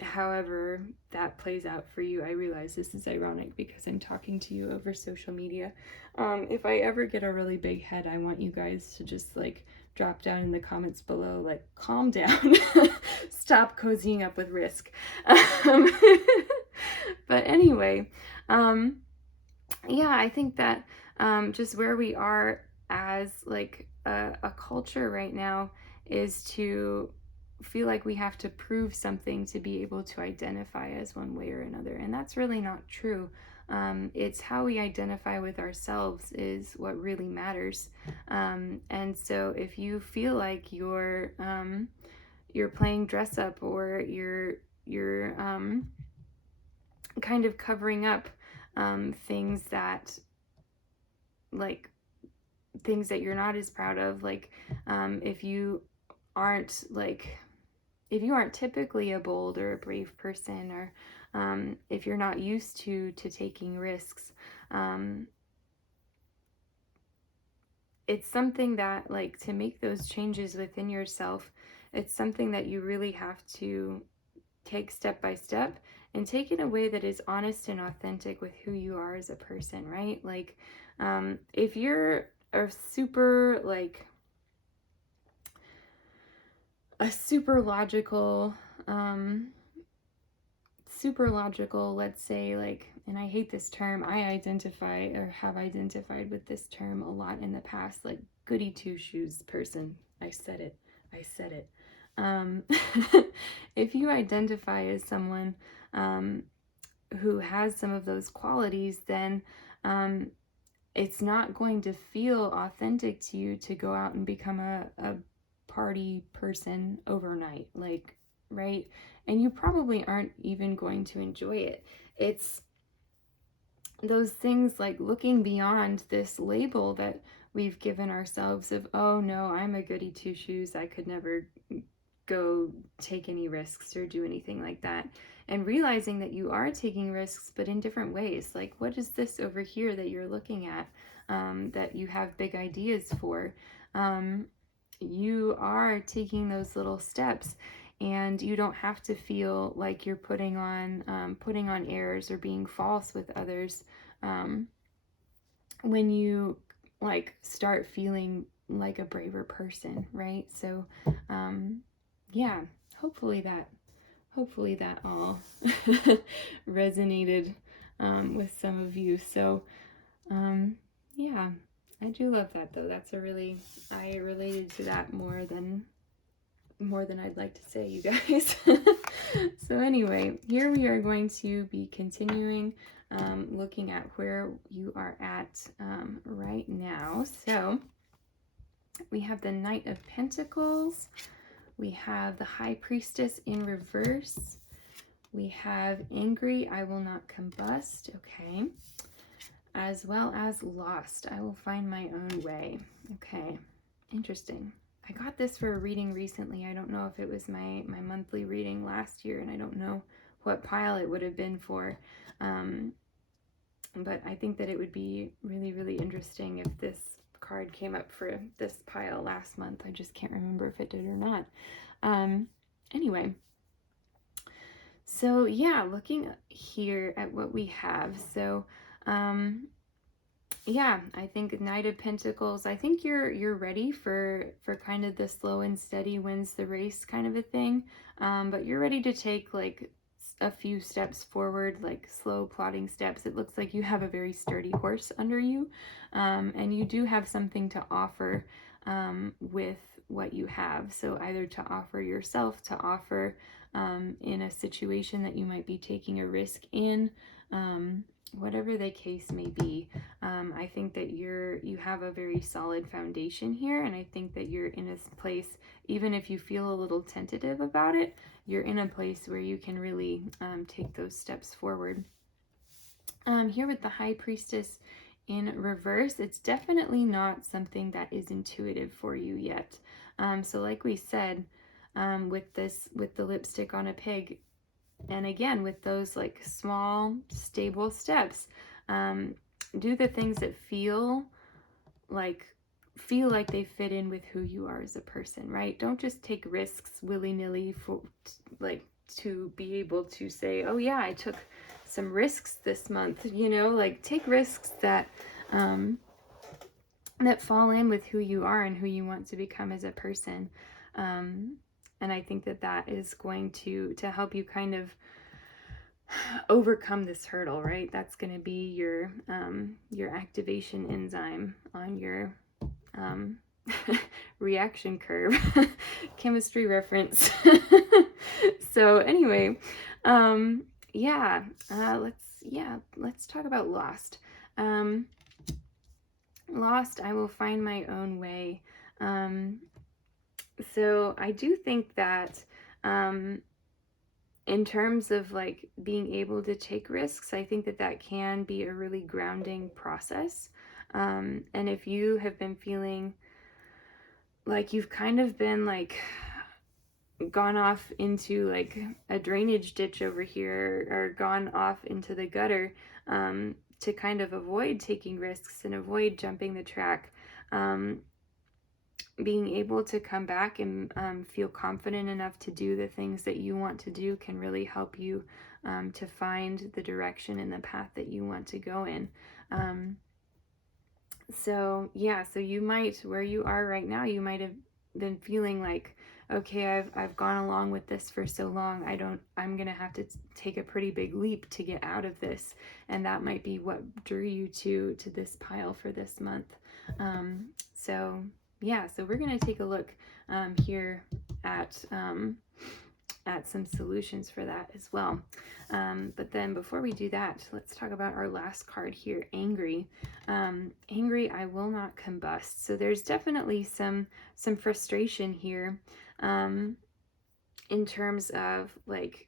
however that plays out for you. I realize this is ironic because I'm talking to you over social media. If I ever get a really big head, I want you guys to just like drop down in the comments below, like, calm down. Stop cozying up with risk. But anyway, yeah, I think that just where we are as like a culture right now is to feel like we have to prove something to be able to identify as one way or another. And that's really not true. It's how we identify with ourselves is what really matters. And so if you feel like you're playing dress up, or you're kind of covering up things that, like, things that you're not as proud of, like if you aren't typically a bold or a brave person, or if you're not used to taking risks, it's something that, like, to make those changes within yourself, it's something that you really have to take step by step, and take in a way that is honest and authentic with who you are as a person, right? Like, if you're a super logical, let's say, like, and I hate this term, I identify or have identified with this term a lot in the past, like, goody two-shoes person. I said it. If you identify as someone who has some of those qualities, then it's not going to feel authentic to you to go out and become a party person overnight, like, right? And you probably aren't even going to enjoy it. It's those things, like looking beyond this label that we've given ourselves of, oh no, I'm a goody two-shoes, I could never go take any risks or do anything like that, and realizing that you are taking risks, but in different ways. Like, what is this over here that you're looking at, that you have big ideas for? You are taking those little steps, and you don't have to feel like you're putting on airs or being false with others when you, like, start feeling like a braver person, right? So yeah, hopefully that all resonated with some of you. So yeah, I do love that, though. I related to that more than I'd like to say, you guys. So anyway, here we are going to be continuing looking at where you are at right now. So we have the Knight of Pentacles. We have the High Priestess in reverse. We have Angry, I Will Not Combust. Okay. As well as Lost, I Will Find My Own Way. Okay. Interesting. I got this for a reading recently. I don't know if it was my monthly reading last year, and I don't know what pile it would have been for. But I think that it would be really, really interesting if this card came up for this pile last month. I just can't remember if it did or not. Anyway, so yeah, looking here at what we have. So yeah, I think Knight of Pentacles, I think you're ready for kind of the slow and steady wins the race kind of a thing. But you're ready to take, like, a few steps forward, like slow plodding steps. It looks like you have a very sturdy horse under you, and you do have something to offer with what you have. So either to offer yourself, to offer in a situation that you might be taking a risk in, whatever the case may be. I think that you have a very solid foundation here, and I think that you're in a place, even if you feel a little tentative about it, you're in a place where you can really take those steps forward. Here with the High Priestess in reverse, it's definitely not something that is intuitive for you yet. So like we said, with the lipstick on a pig, and again with those, like, small stable steps, do the things that feel like they fit in with who you are as a person, right? Don't just take risks willy-nilly for, like, to be able to say, oh yeah, I took some risks this month, like, take risks that that fall in with who you are and who you want to become as a person. And I think that that is going to help you kind of overcome this hurdle, right? That's going to be your activation enzyme on your um, reaction curve. Chemistry reference. So anyway, yeah, let's talk about Lost. Lost, I will find my own way. So I do think that in terms of like being able to take risks, I think that that can be a really grounding process. And if you have been feeling like you've kind of been like gone off into like a drainage ditch over here or gone off into the gutter, to kind of avoid taking risks and avoid jumping the track, being able to come back and feel confident enough to do the things that you want to do can really help you to find the direction and the path that you want to go in. So yeah, so you might, where you are right now, you might have been feeling like, okay, I've gone along with this for so long, I'm gonna have to take a pretty big leap to get out of this, and that might be what drew you to this pile for this month. So yeah, so we're gonna take a look here at some solutions for that as well. But then before we do that, let's talk about our last card here, Angry. Angry, I will not combust. So there's definitely some frustration here in terms of like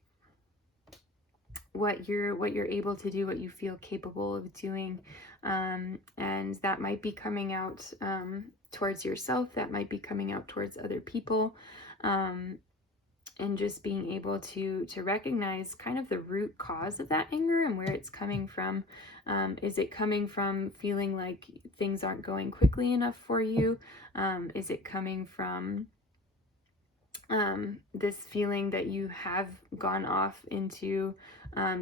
what you're able to do, what you feel capable of doing, and that might be coming out towards yourself, that might be coming out towards other people, and just being able to recognize kind of the root cause of that anger and where it's coming from. Is it coming from feeling like things aren't going quickly enough for you? Is it coming from this feeling that you have gone off into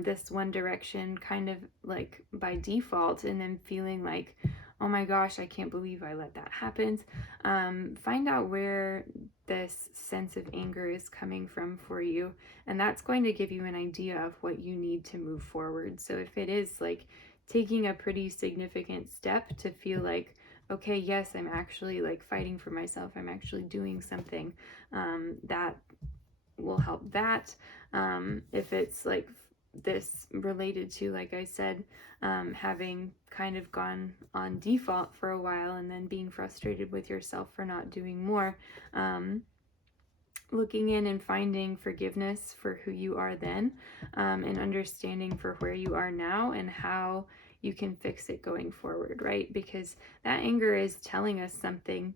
this one direction kind of like by default, and then feeling like, oh my gosh, I can't believe I let that happen? Find out where this sense of anger is coming from for you, and that's going to give you an idea of what you need to move forward. So if it is like taking a pretty significant step to feel like, okay, yes, I'm actually like fighting for myself, I'm actually doing something, that will help that. If it's like this related to, like I said, having kind of gone on default for a while and then being frustrated with yourself for not doing more, looking in and finding forgiveness for who you are then, and understanding for where you are now and how you can fix it going forward, right? Because that anger is telling us something.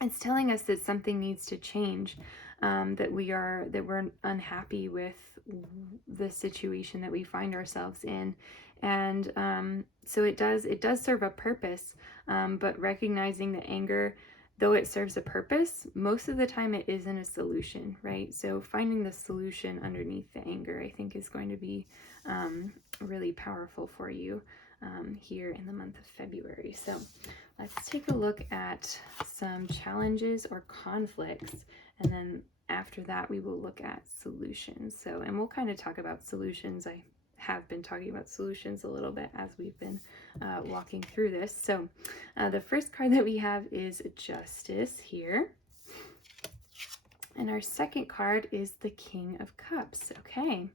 It's telling us that something needs to change, that we're unhappy with the situation that we find ourselves in, and so it does serve a purpose, but recognizing the anger, though it serves a purpose, most of the time it isn't a solution, right? So finding the solution underneath the anger, I think, is going to be really powerful for you here in the month of February. So let's take a look at some challenges or conflicts, and then after that we will look at solutions. So, and we'll kind of talk about solutions. I have been talking about solutions a little bit as we've been walking through this. So the first card that we have is Justice here. And our second card is the King of Cups. Okay.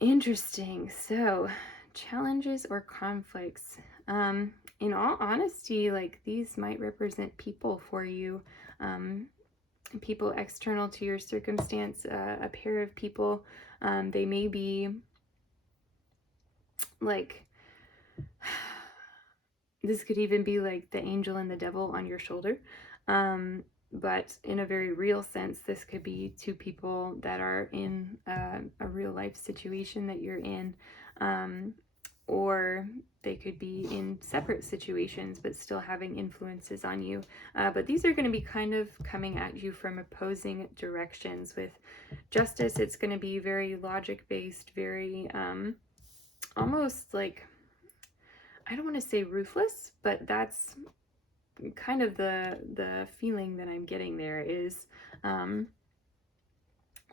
Interesting. So, challenges or conflicts. In all honesty, like these might represent people for you, people external to your circumstance, a pair of people. They may be like, this could even be like the angel and the devil on your shoulder. But in a very real sense, this could be two people that are in a real life situation that you're in, or they could be in separate situations but still having influences on you. But these are going to be kind of coming at you from opposing directions. With Justice, it's going to be very logic based, very almost like I don't want to say ruthless, but that's kind of the feeling that I'm getting there, is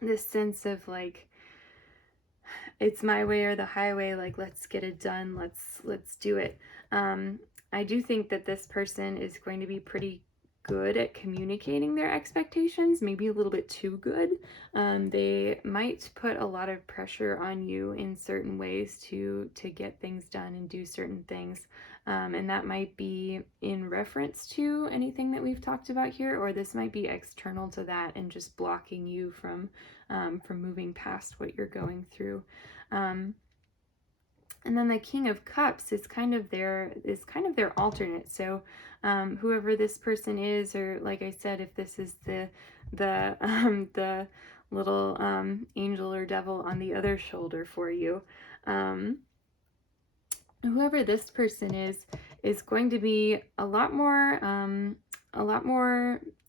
this sense of like, it's my way or the highway, like let's get it done, let's do it. I do think that this person is going to be pretty good at communicating their expectations, maybe a little bit too good. They might put a lot of pressure on you in certain ways to get things done and do certain things. And that might be in reference to anything that we've talked about here, or this might be external to that and just blocking you from moving past what you're going through. And then the King of Cups is kind of their alternate. So whoever this person is, or like I said, if this is the little angel or devil on the other shoulder for you, whoever this person is going to be a lot more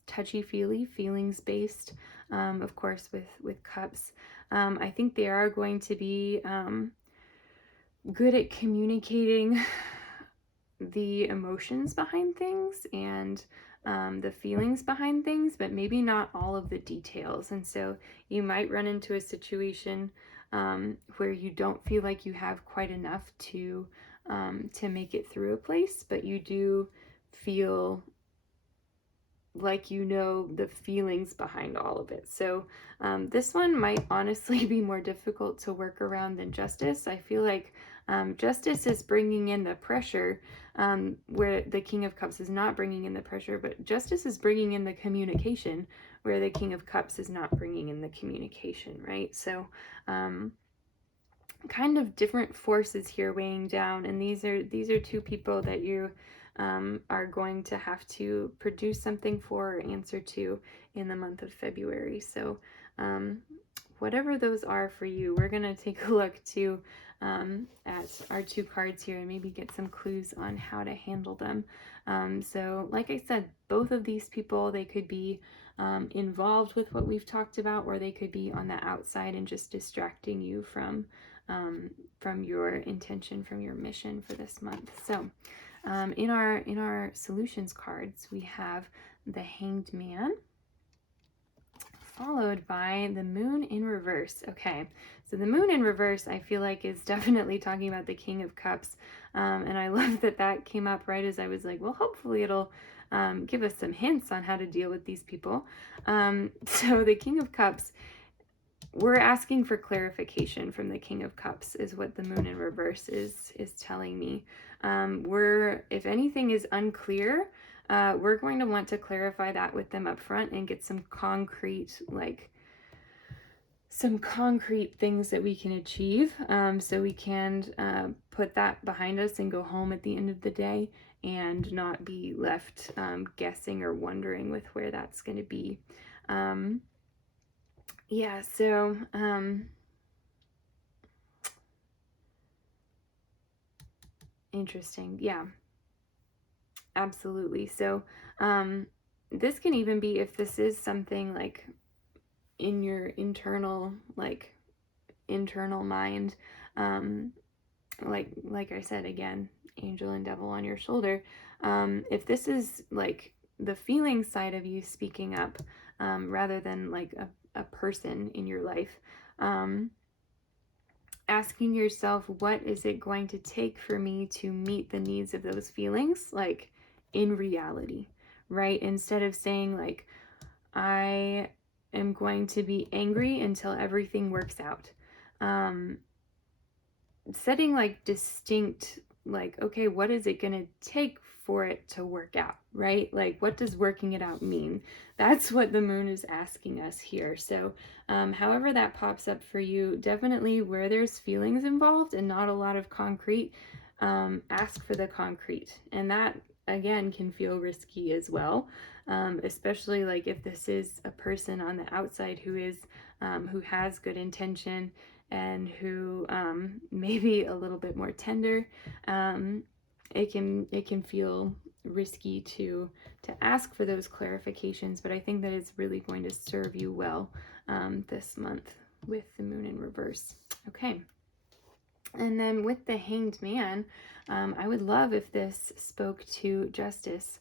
touchy-feely, feelings-based, of course, with cups. I think they are going to be good at communicating the emotions behind things and the feelings behind things, but maybe not all of the details. And so you might run into a situation where you don't feel like you have quite enough to make it through a place, but you do feel like you know the feelings behind all of it. So this one might honestly be more difficult to work around than Justice. I feel like Justice is bringing in the pressure, where the King of Cups is not bringing in the pressure, but Justice is bringing in the communication, where the King of Cups is not bringing in the communication, right? So kind of different forces here weighing down, and these are two people that you are going to have to produce something for or answer to in the month of February. So whatever those are for you, we're going to take a look to at our two cards here and maybe get some clues on how to handle them. So like I said, both of these people, they could be involved with what we've talked about, or they could be on the outside and just distracting you from your intention, from your mission for this month. So in our solutions cards, we have the Hanged Man, followed by the Moon in reverse. Okay, so the Moon in reverse, I feel like, is definitely talking about the King of Cups, and I love that came up right as I was like, well, hopefully it'll give us some hints on how to deal with these people. So the King of Cups, we're asking for clarification from the King of Cups, is what the Moon in reverse is telling me. If anything is unclear, we're going to want to clarify that with them up front and get some concrete things that we can achieve, so we can put that behind us and go home at the end of the day and not be left guessing or wondering with where that's going to be. Yeah, so interesting. Yeah, absolutely. So this can even be if this is something like in your internal mind, like I said, again, angel and devil on your shoulder. If this is like the feeling side of you speaking up, rather than like a person in your life, asking yourself, what is it going to take for me to meet the needs of those feelings, like in reality, right? Instead of saying like, I am going to be angry until everything works out. Setting like distinct, like, okay, what is it going to take for it to work out, right? Like, what does working it out mean? That's what the Moon is asking us here. So however that pops up for you, definitely where there's feelings involved and not a lot of concrete, ask for the concrete. And that, again, can feel risky as well, especially like if this is a person on the outside who has good intention and who may be a little bit more tender. It can feel risky to ask for those clarifications, but I think that it's really going to serve you well this month with the Moon in reverse. Okay, And then with the Hanged Man, I would love if this spoke to justice.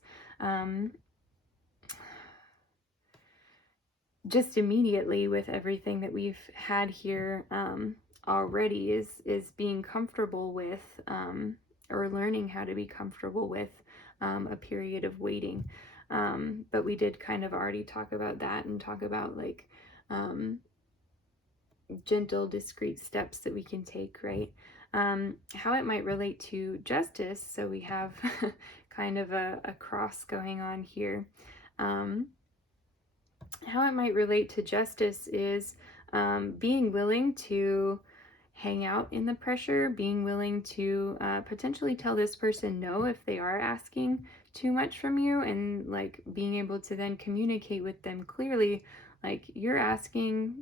Just immediately with everything that we've had here already is being comfortable with or learning how to be comfortable with a period of waiting. But we did kind of already talk about that and talk about like gentle, discreet steps that we can take, right? How it might relate to justice. So we have kind of a cross going on here. How it might relate to justice is being willing to hang out in the pressure, being willing to potentially tell this person no if they are asking too much from you, and like being able to then communicate with them clearly, like you're asking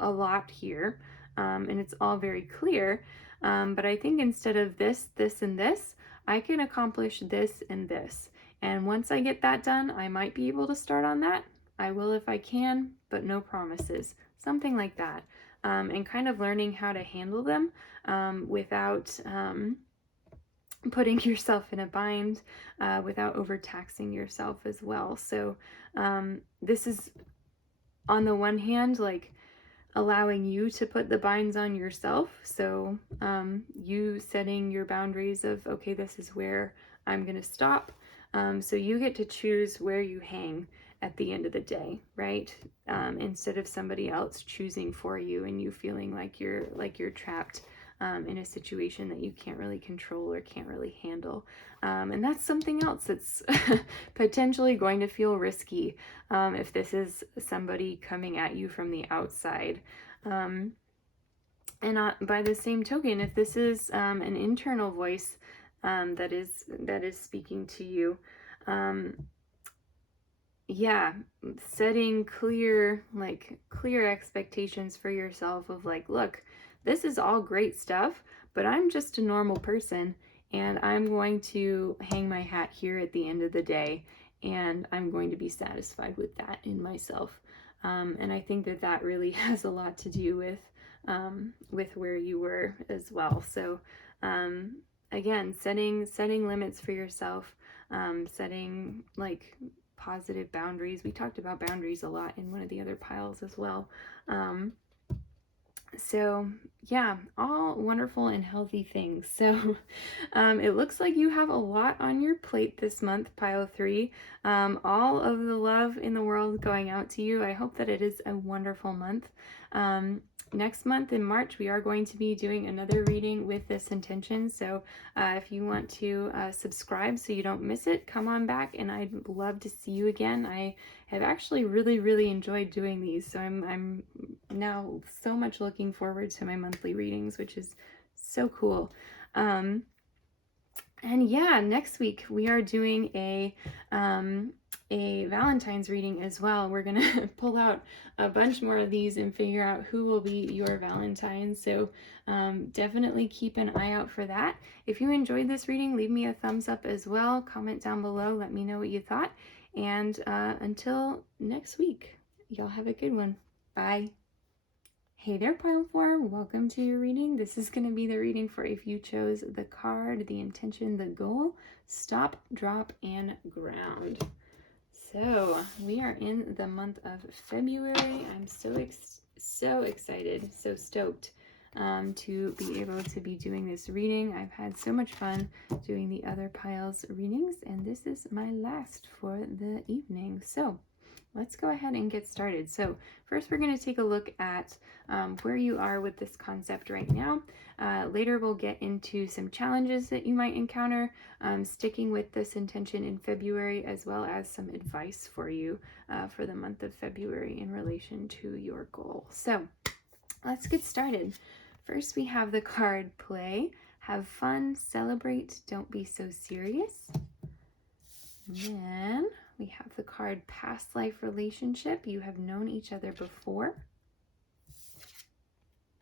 a lot here, and it's all very clear. But I think instead of this, this, and this, I can accomplish this and this. And once I get that done, I might be able to start on that. I will if I can, but no promises. Something like that. And kind of learning how to handle them without putting yourself in a bind, without overtaxing yourself as well. So this is, on the one hand, like allowing you to put the binds on yourself. So you setting your boundaries of, okay, this is where I'm going to stop. So you get to choose where you hang at the end of the day, right? Instead of somebody else choosing for you and you feeling like you're trapped in a situation that you can't really control or can't really handle. And that's something else that's potentially going to feel risky if this is somebody coming at you from the outside. And by the same token, if this is an internal voice that is speaking to you, yeah, setting clear expectations for yourself of like, look, this is all great stuff, but I'm just a normal person and I'm going to hang my hat here at the end of the day, and I'm going to be satisfied with that in myself. And I think that really has a lot to do with where you were as well. So again, setting limits for yourself, setting like positive boundaries. We talked about boundaries a lot in one of the other piles as well. So yeah, all wonderful and healthy things. So it looks like you have a lot on your plate this month, pile 3. All of the love in the world going out to you. I hope that it is a wonderful month. Next month in March, we are going to be doing another reading with this intention. So if you want to subscribe so you don't miss it, come on back, and I'd love to see you again. I have actually really enjoyed doing these, so I'm now so much looking forward to my monthly readings, which is so cool. And yeah, next week we are doing a Valentine's reading as well. We're gonna pull out a bunch more of these and figure out who will be your Valentine. So definitely keep an eye out for that. If you enjoyed this reading, leave me a thumbs up as well. Comment down below. Let me know what you thought. And until next week, y'all have a good one. Bye. Hey there, pile 4. Welcome to your reading. This is going to be the reading for if you chose the card, the intention, the goal, stop, drop, and ground. So we are in the month of February. I'm so excited, so stoked to be able to be doing this reading. I've had so much fun doing the other piles readings, and this is my last for the evening. So let's go ahead and get started. So first we're going to take a look at where you are with this concept right now. Later we'll get into some challenges that you might encounter sticking with this intention in February, as well as some advice for you for the month of February in relation to your goal. So let's get started. First we have the card Play, Have Fun, Celebrate, Don't Be So Serious. Then we have the card Past Life Relationship. You have known each other before.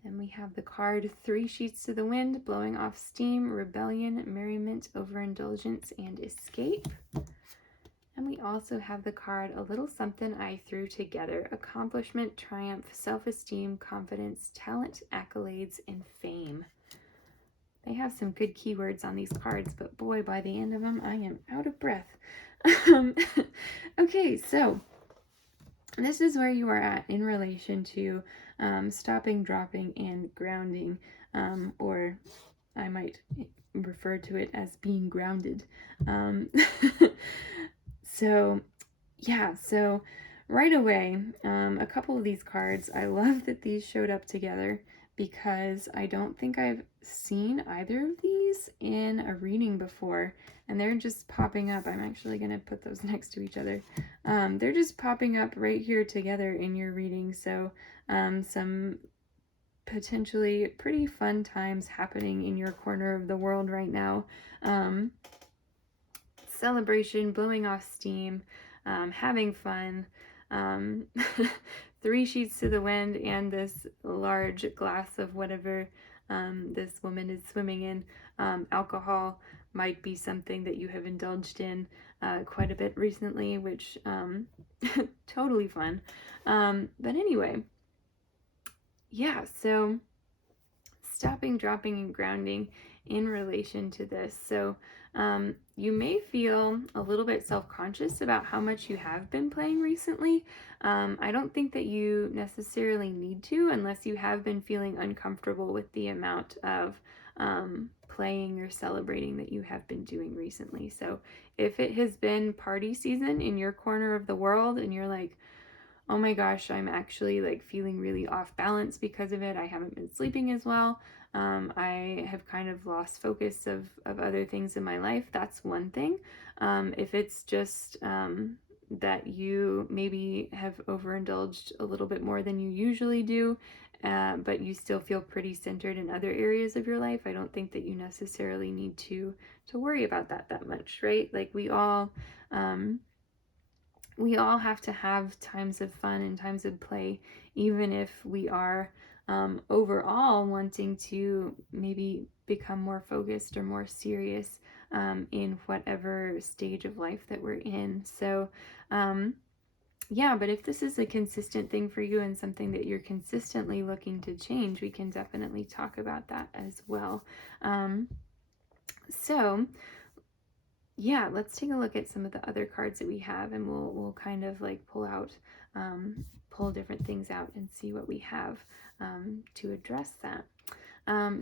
Then we have the card 3 Sheets to the Wind, Blowing Off Steam, Rebellion, Merriment, Overindulgence, and Escape. And we also have the card, a little something I threw together: accomplishment, triumph, self-esteem, confidence, talent, accolades, and fame. They have some good keywords on these cards, but boy, by the end of them, I am out of breath. Okay, so this is where you are at in relation to stopping, dropping, and grounding, or I might refer to it as being grounded. So, yeah, so right away, a couple of these cards, I love that these showed up together because I don't think I've seen either of these in a reading before, and they're just popping up. I'm actually going to put those next to each other. They're just popping up right here together in your reading, so some potentially pretty fun times happening in your corner of the world right now. Celebration, blowing off steam, having fun, um, 3 sheets to the wind, and this large glass of whatever this woman is swimming in. Alcohol might be something that you have indulged in quite a bit recently, which totally fun. But anyway, yeah, so stopping, dropping, and grounding in relation to this. So you may feel a little bit self-conscious about how much you have been playing recently. I don't think that you necessarily need to, unless you have been feeling uncomfortable with the amount of playing or celebrating that you have been doing recently. So if it has been party season in your corner of the world and you're like, oh my gosh, I'm actually like feeling really off balance because of it, I haven't been sleeping as well, I have kind of lost focus of other things in my life, that's one thing. If it's just that you maybe have overindulged a little bit more than you usually do, but you still feel pretty centered in other areas of your life, I don't think that you necessarily need to worry about that much, right? Like we all have to have times of fun and times of play, even if we are overall wanting to maybe become more focused or more serious in whatever stage of life that we're in. So, yeah, but if this is a consistent thing for you and something that you're consistently looking to change, we can definitely talk about that as well. So, yeah, let's take a look at some of the other cards that we have, and we'll kind of like pull different things out and see what we have to address that.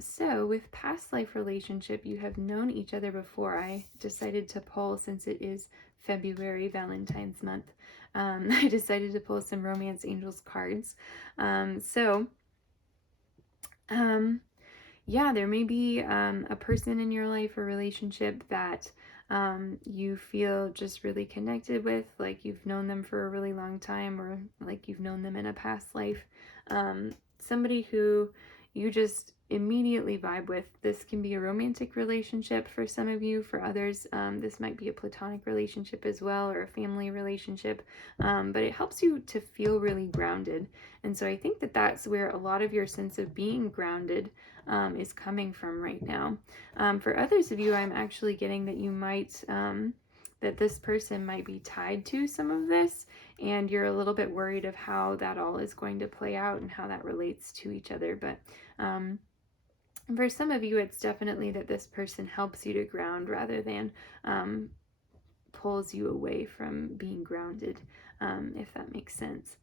So with past life relationship, you have known each other before. I decided to pull, since it is February, Valentine's month, I decided to pull some Romance Angels cards. Yeah, there may be a person in your life or relationship that you feel just really connected with, like you've known them for a really long time, or like you've known them in a past life. Somebody who you just immediately vibe with. This can be a romantic relationship for some of you. For others, this might be a platonic relationship as well, or a family relationship. But it helps you to feel really grounded. And so I think that that's where a lot of your sense of being grounded is coming from right now. For others of you, I'm actually getting that you might, that this person might be tied to some of this, and you're a little bit worried of how that all is going to play out and how that relates to each other. But for some of you, it's definitely that this person helps you to ground rather than pulls you away from being grounded, if that makes sense.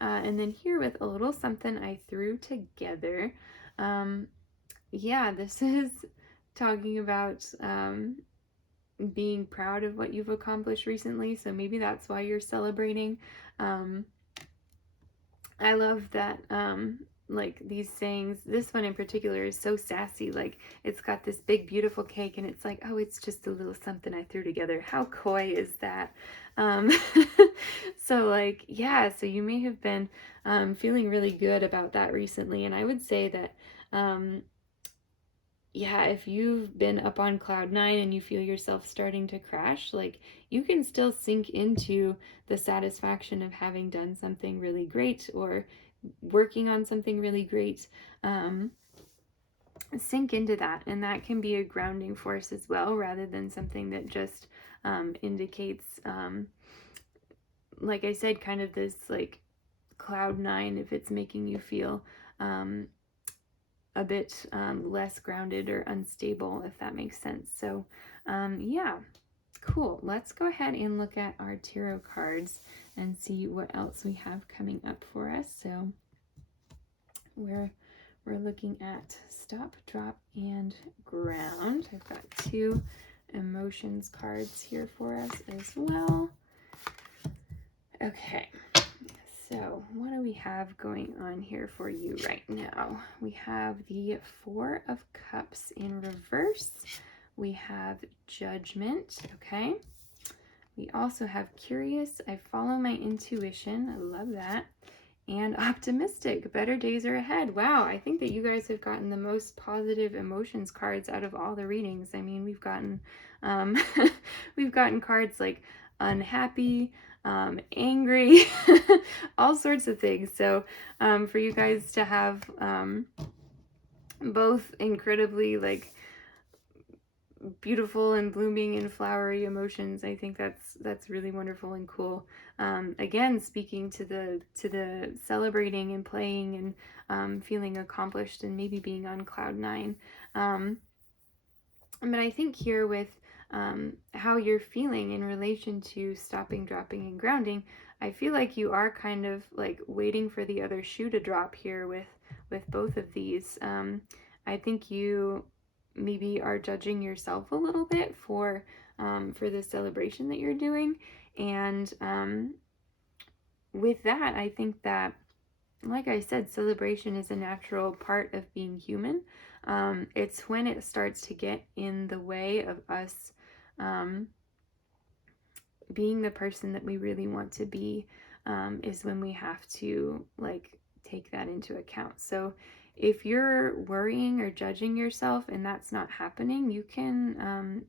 And then here, with a little something I threw together, yeah, this is talking about being proud of what you've accomplished recently. So maybe that's why you're celebrating. I love that, like these sayings, this one in particular is so sassy. Like it's got this big, beautiful cake, and it's like, oh, it's just a little something I threw together. How coy is that? So like, yeah, so you may have been feeling really good about that recently. And I would say that, yeah, if you've been up on cloud 9 and you feel yourself starting to crash, like you can still sink into the satisfaction of having done something really great or working on something really great. Sink into that, and that can be a grounding force as well, rather than something that just indicates, like I said, kind of this like cloud nine, if it's making you feel a bit less grounded or unstable, if that makes sense. So yeah, cool. Let's go ahead and look at our tarot cards and see what else we have coming up for us. So we're looking at stop, drop, and ground. I've got 2 emotions cards here for us as well. Okay, so what do we have going on here for you right now? We have the 4 of Cups in reverse. We have Judgment, okay? We also have Curious, I follow my intuition, I love that. And Optimistic, better days are ahead. Wow, I think that you guys have gotten the most positive emotions cards out of all the readings. I mean, we've gotten we've gotten cards like unhappy, angry, all sorts of things. So for you guys to have both incredibly like beautiful and blooming and flowery emotions, I think that's really wonderful and cool. Again, speaking to the celebrating and playing and feeling accomplished and maybe being on cloud 9. But I think here with how you're feeling in relation to stopping, dropping, and grounding, I feel like you are kind of like waiting for the other shoe to drop here with both of these. I think you maybe are judging yourself a little bit for the celebration that you're doing, and with that, I think that, like I said, celebration is a natural part of being human. It's when it starts to get in the way of us being the person that we really want to be, is when we have to like take that into account. So if you're worrying or judging yourself and that's not happening, you can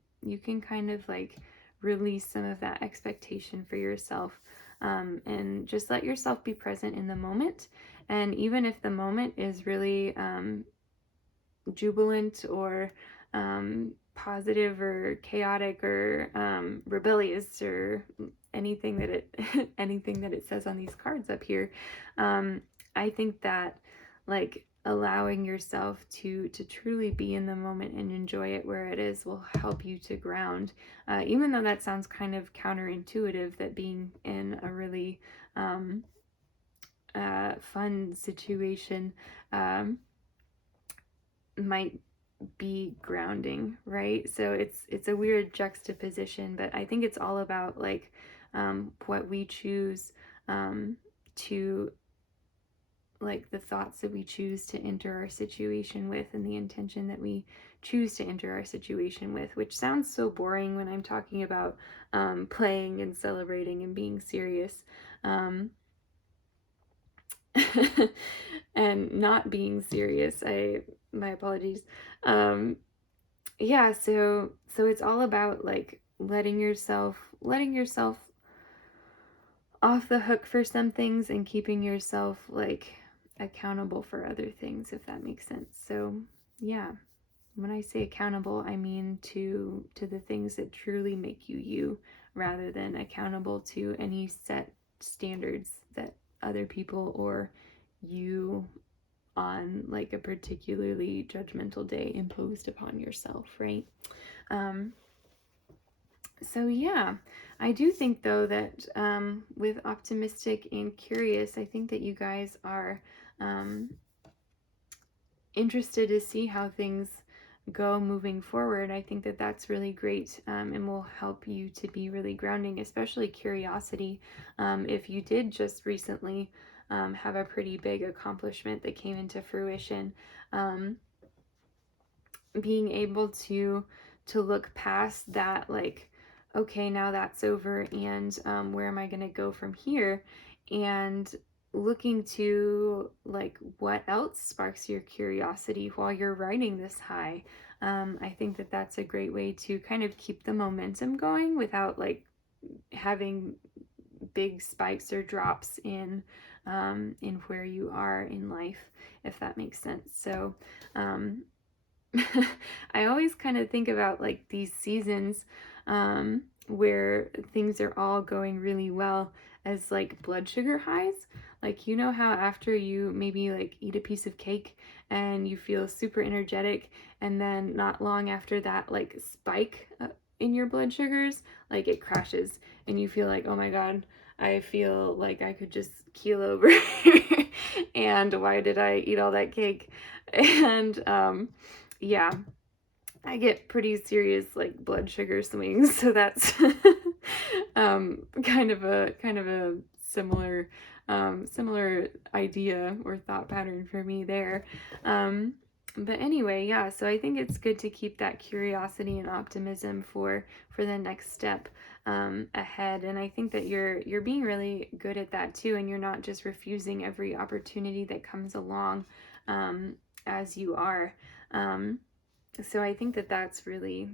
kind of like release some of that expectation for yourself, and just let yourself be present in the moment. And even if the moment is really jubilant or positive or chaotic or rebellious or anything that it anything that it says on these cards up here, I think that like allowing yourself to truly be in the moment and enjoy it where it is will help you to ground, even though that sounds kind of counterintuitive, that being in a really fun situation might be grounding, right? So it's a weird juxtaposition, but I think it's all about like what we choose to, like the thoughts that we choose to enter our situation with and the intention that we choose to enter our situation with, which sounds so boring when I'm talking about playing and celebrating and being serious. And not being serious. My apologies. Yeah, so it's all about like letting yourself off the hook for some things and keeping yourself like accountable for other things, if that makes sense. So yeah, when I say accountable, I mean to the things that truly make you you, rather than accountable to any set standards that other people or you on like a particularly judgmental day imposed upon yourself, right? So yeah, I do think though that with Optimistic and Curious, I think that you guys are interested to see how things go moving forward. I think that that's really great, and will help you to be really grounding, especially curiosity. If you did just recently have a pretty big accomplishment that came into fruition, being able to look past that, like, okay, now that's over, and where am I going to go from here? And looking to like what else sparks your curiosity while you're riding this high. I think that that's a great way to kind of keep the momentum going without like having big spikes or drops in where you are in life, if that makes sense. So I always kind of think about like these seasons, where things are all going really well as like blood sugar highs. Like, you know how after you maybe like eat a piece of cake and you feel super energetic, and then not long after that, like spike in your blood sugars, like it crashes and you feel like, oh my God, I feel like I could just keel over. And why did I eat all that cake? And yeah, I get pretty serious like blood sugar swings, so that's kind of a similar similar idea or thought pattern for me there. But anyway, yeah, so I think it's good to keep that curiosity and optimism for the next step ahead, and I think that you're being really good at that too, and you're not just refusing every opportunity that comes along as you are. So I think that that's really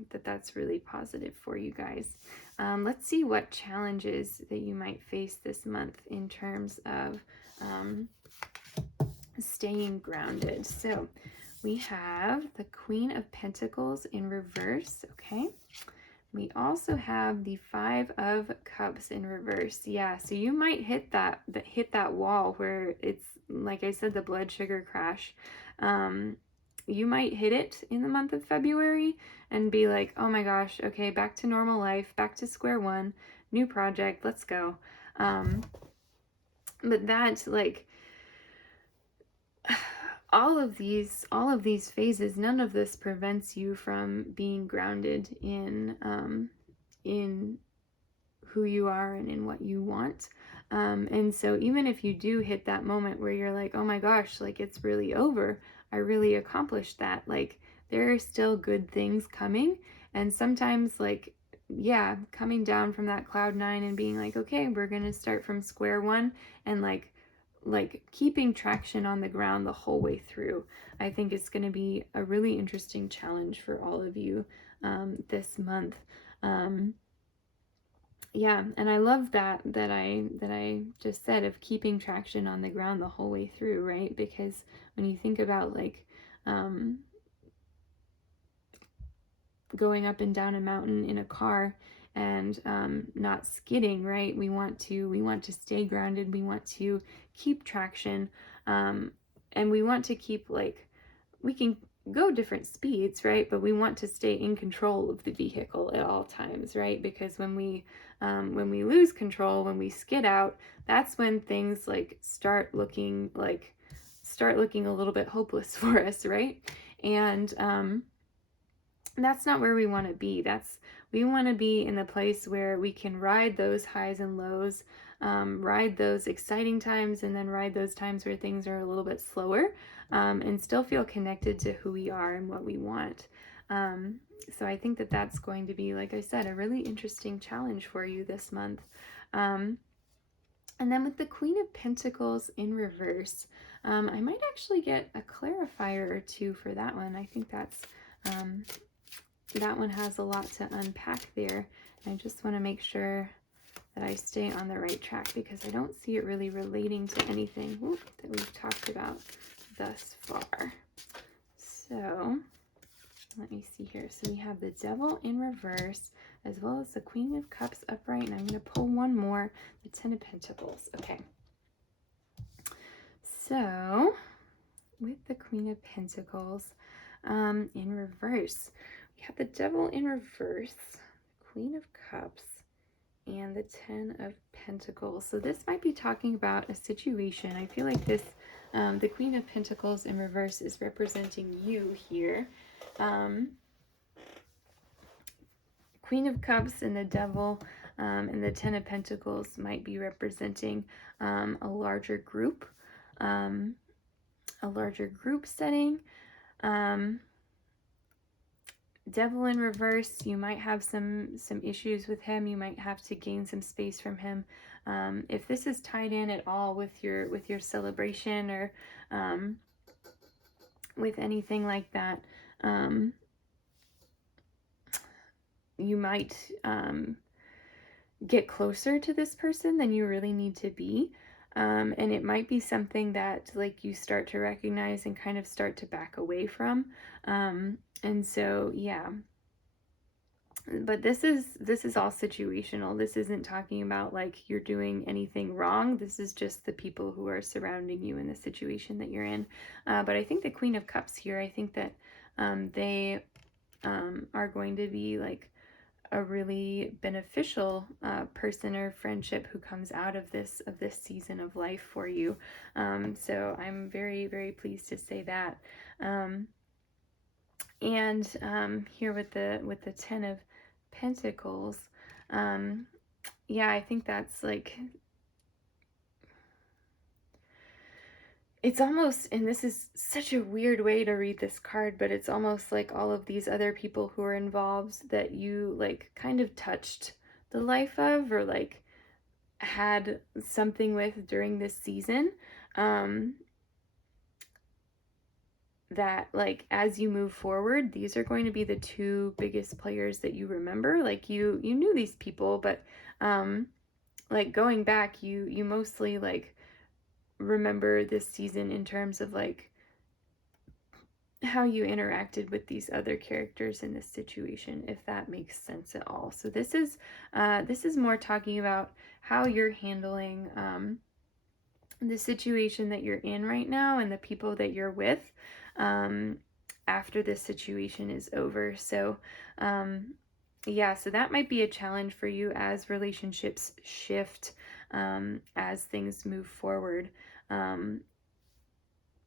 positive for you guys. Let's see what challenges that you might face this month in terms of staying grounded. So we have the Queen of Pentacles in reverse. Okay. We also have the Five of Cups in reverse. Yeah, so you might hit that wall where it's, like I said, the blood sugar crash. You might hit it in the month of February and be like, oh my gosh, okay, back to normal life, back to square one, new project, let's go. But that, like, all of these phases, none of this prevents you from being grounded in who you are and in what you want. And so even if you do hit that moment where you're like, oh my gosh, like it's really over, I really accomplished that, like there are still good things coming. And sometimes, like, yeah, coming down from that cloud nine and being like, okay, we're gonna start from square one, and like keeping traction on the ground the whole way through, I think it's going to be a really interesting challenge for all of you this month. Yeah, and I love that I just said of keeping traction on the ground the whole way through, right? Because when you think about like going up and down a mountain in a car and not skidding, right? We want to stay grounded. We want to keep traction, and we want to keep, like, we can go different speeds, right? But we want to stay in control of the vehicle at all times, right? Because when we lose control, when we skid out, that's when things like start looking a little bit hopeless for us, right? And that's not where we want to be. We want to be in the place where we can ride those highs and lows, ride those exciting times, and then ride those times where things are a little bit slower, and still feel connected to who we are and what we want. So I think that that's going to be, like I said, a really interesting challenge for you this month. And then with the Queen of Pentacles in reverse, I might actually get a clarifier or two for that one. I think that one has a lot to unpack there. I just want to make sure that I stay on the right track, because I don't see it really relating to anything that we've talked about thus far. So let me see here. So we have the Devil in reverse, as well as the Queen of Cups upright, and I'm going to pull one more, the Ten of Pentacles. Okay. So with the Queen of Pentacles in reverse, we have the Devil in reverse, Queen of Cups, and the Ten of Pentacles. So this might be talking about a situation. I feel like this, the Queen of Pentacles in reverse is representing you here. Queen of Cups and the Devil and the Ten of Pentacles might be representing a larger group setting. Devil in reverse, you might have some issues with him. You might have to gain some space from him. If this is tied in at all with your celebration or with anything like that, you might get closer to this person than you really need to be. And it might be something that, like, you start to recognize and kind of start to back away from. And so, yeah, But this is all situational. This isn't talking about like you're doing anything wrong. This is just the people who are surrounding you in the situation that you're in. But I think the Queen of Cups here, I think that they are going to be like a really beneficial person or friendship who comes out of this season of life for you. So I'm very, very pleased to say that. And here with the Ten of Pentacles, yeah, I think that's like, it's almost, and this is such a weird way to read this card, but it's almost like all of these other people who are involved that you like kind of touched the life of, or like had something with during this season, that like as you move forward, these are going to be the two biggest players that you remember. Like you knew these people, but like going back, you mostly like remember this season in terms of like how you interacted with these other characters in this situation, if that makes sense at all. So this is more talking about how you're handling the situation that you're in right now and the people that you're with after this situation is over. So yeah, so that might be a challenge for you as relationships shift, as things move forward.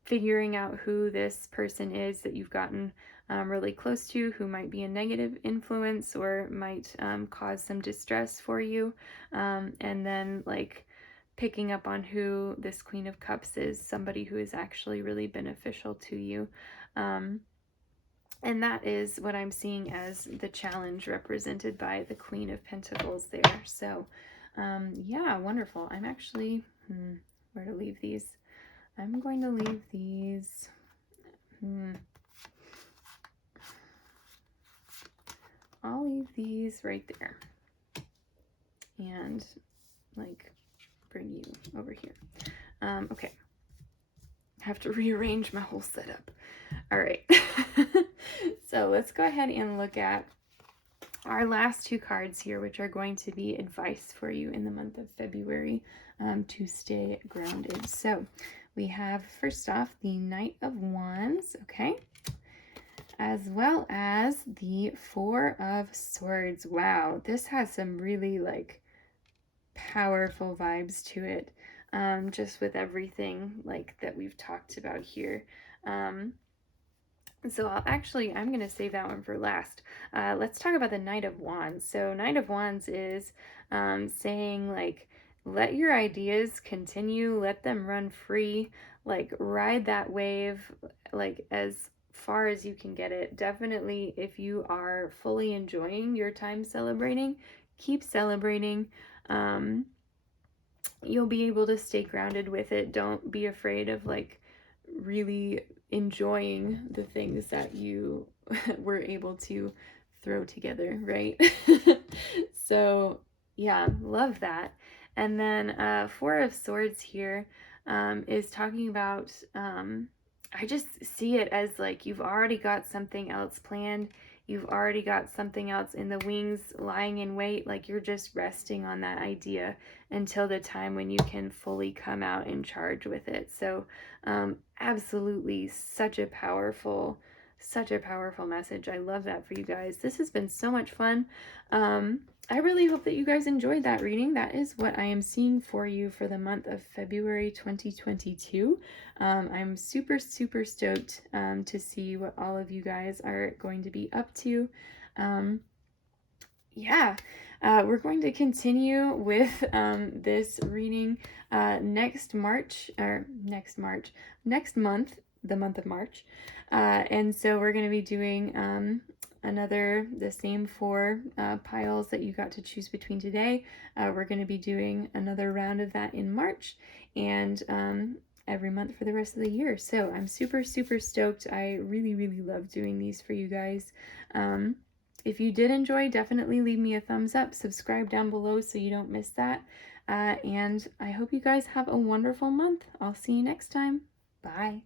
Figuring out who this person is that you've gotten really close to, who might be a negative influence or might cause some distress for you, and then like picking up on who this Queen of Cups is, somebody who is actually really beneficial to you. And that is what I'm seeing as the challenge represented by the Queen of Pentacles there. So yeah, wonderful. I'm actually, where to leave these? I'm going to leave these. I'll leave these right there. And like bring you over here. Okay. I have to rearrange my whole setup. All right. So let's go ahead and look at our last two cards here, which are going to be advice for you in the month of February to stay grounded. So we have, first off, the Knight of Wands, okay, as well as the Four of Swords. Wow, this has some really like powerful vibes to it, just with everything like that we've talked about here. So I'm going to save that one for last. Let's talk about the Knight of Wands. So Knight of Wands is saying like, let your ideas continue, let them run free, like ride that wave like as far as you can get it. Definitely, if you are fully enjoying your time celebrating, keep celebrating. You'll be able to stay grounded with it. Don't be afraid of like really enjoying the things that you were able to throw together, right? So yeah, love that. And then Four of Swords here is talking about, I just see it as like you've already got something else planned. You've already got something else in the wings lying in wait, like you're just resting on that idea until the time when you can fully come out and charge with it. So absolutely such a powerful message. I love that for you guys. This has been so much fun. I really hope that you guys enjoyed that reading. That is what I am seeing for you for the month of February 2022. I'm super stoked to see what all of you guys are going to be up to. Yeah, we're going to continue with this reading next month, the month of March. And so we're going to be doing the same four piles that you got to choose between today. We're going to be doing another round of that in March, and every month for the rest of the year. So I'm super stoked. I really love doing these for you guys. If you did enjoy, definitely leave me a thumbs up, subscribe down below so you don't miss that. And I hope you guys have a wonderful month. I'll see you next time. Bye.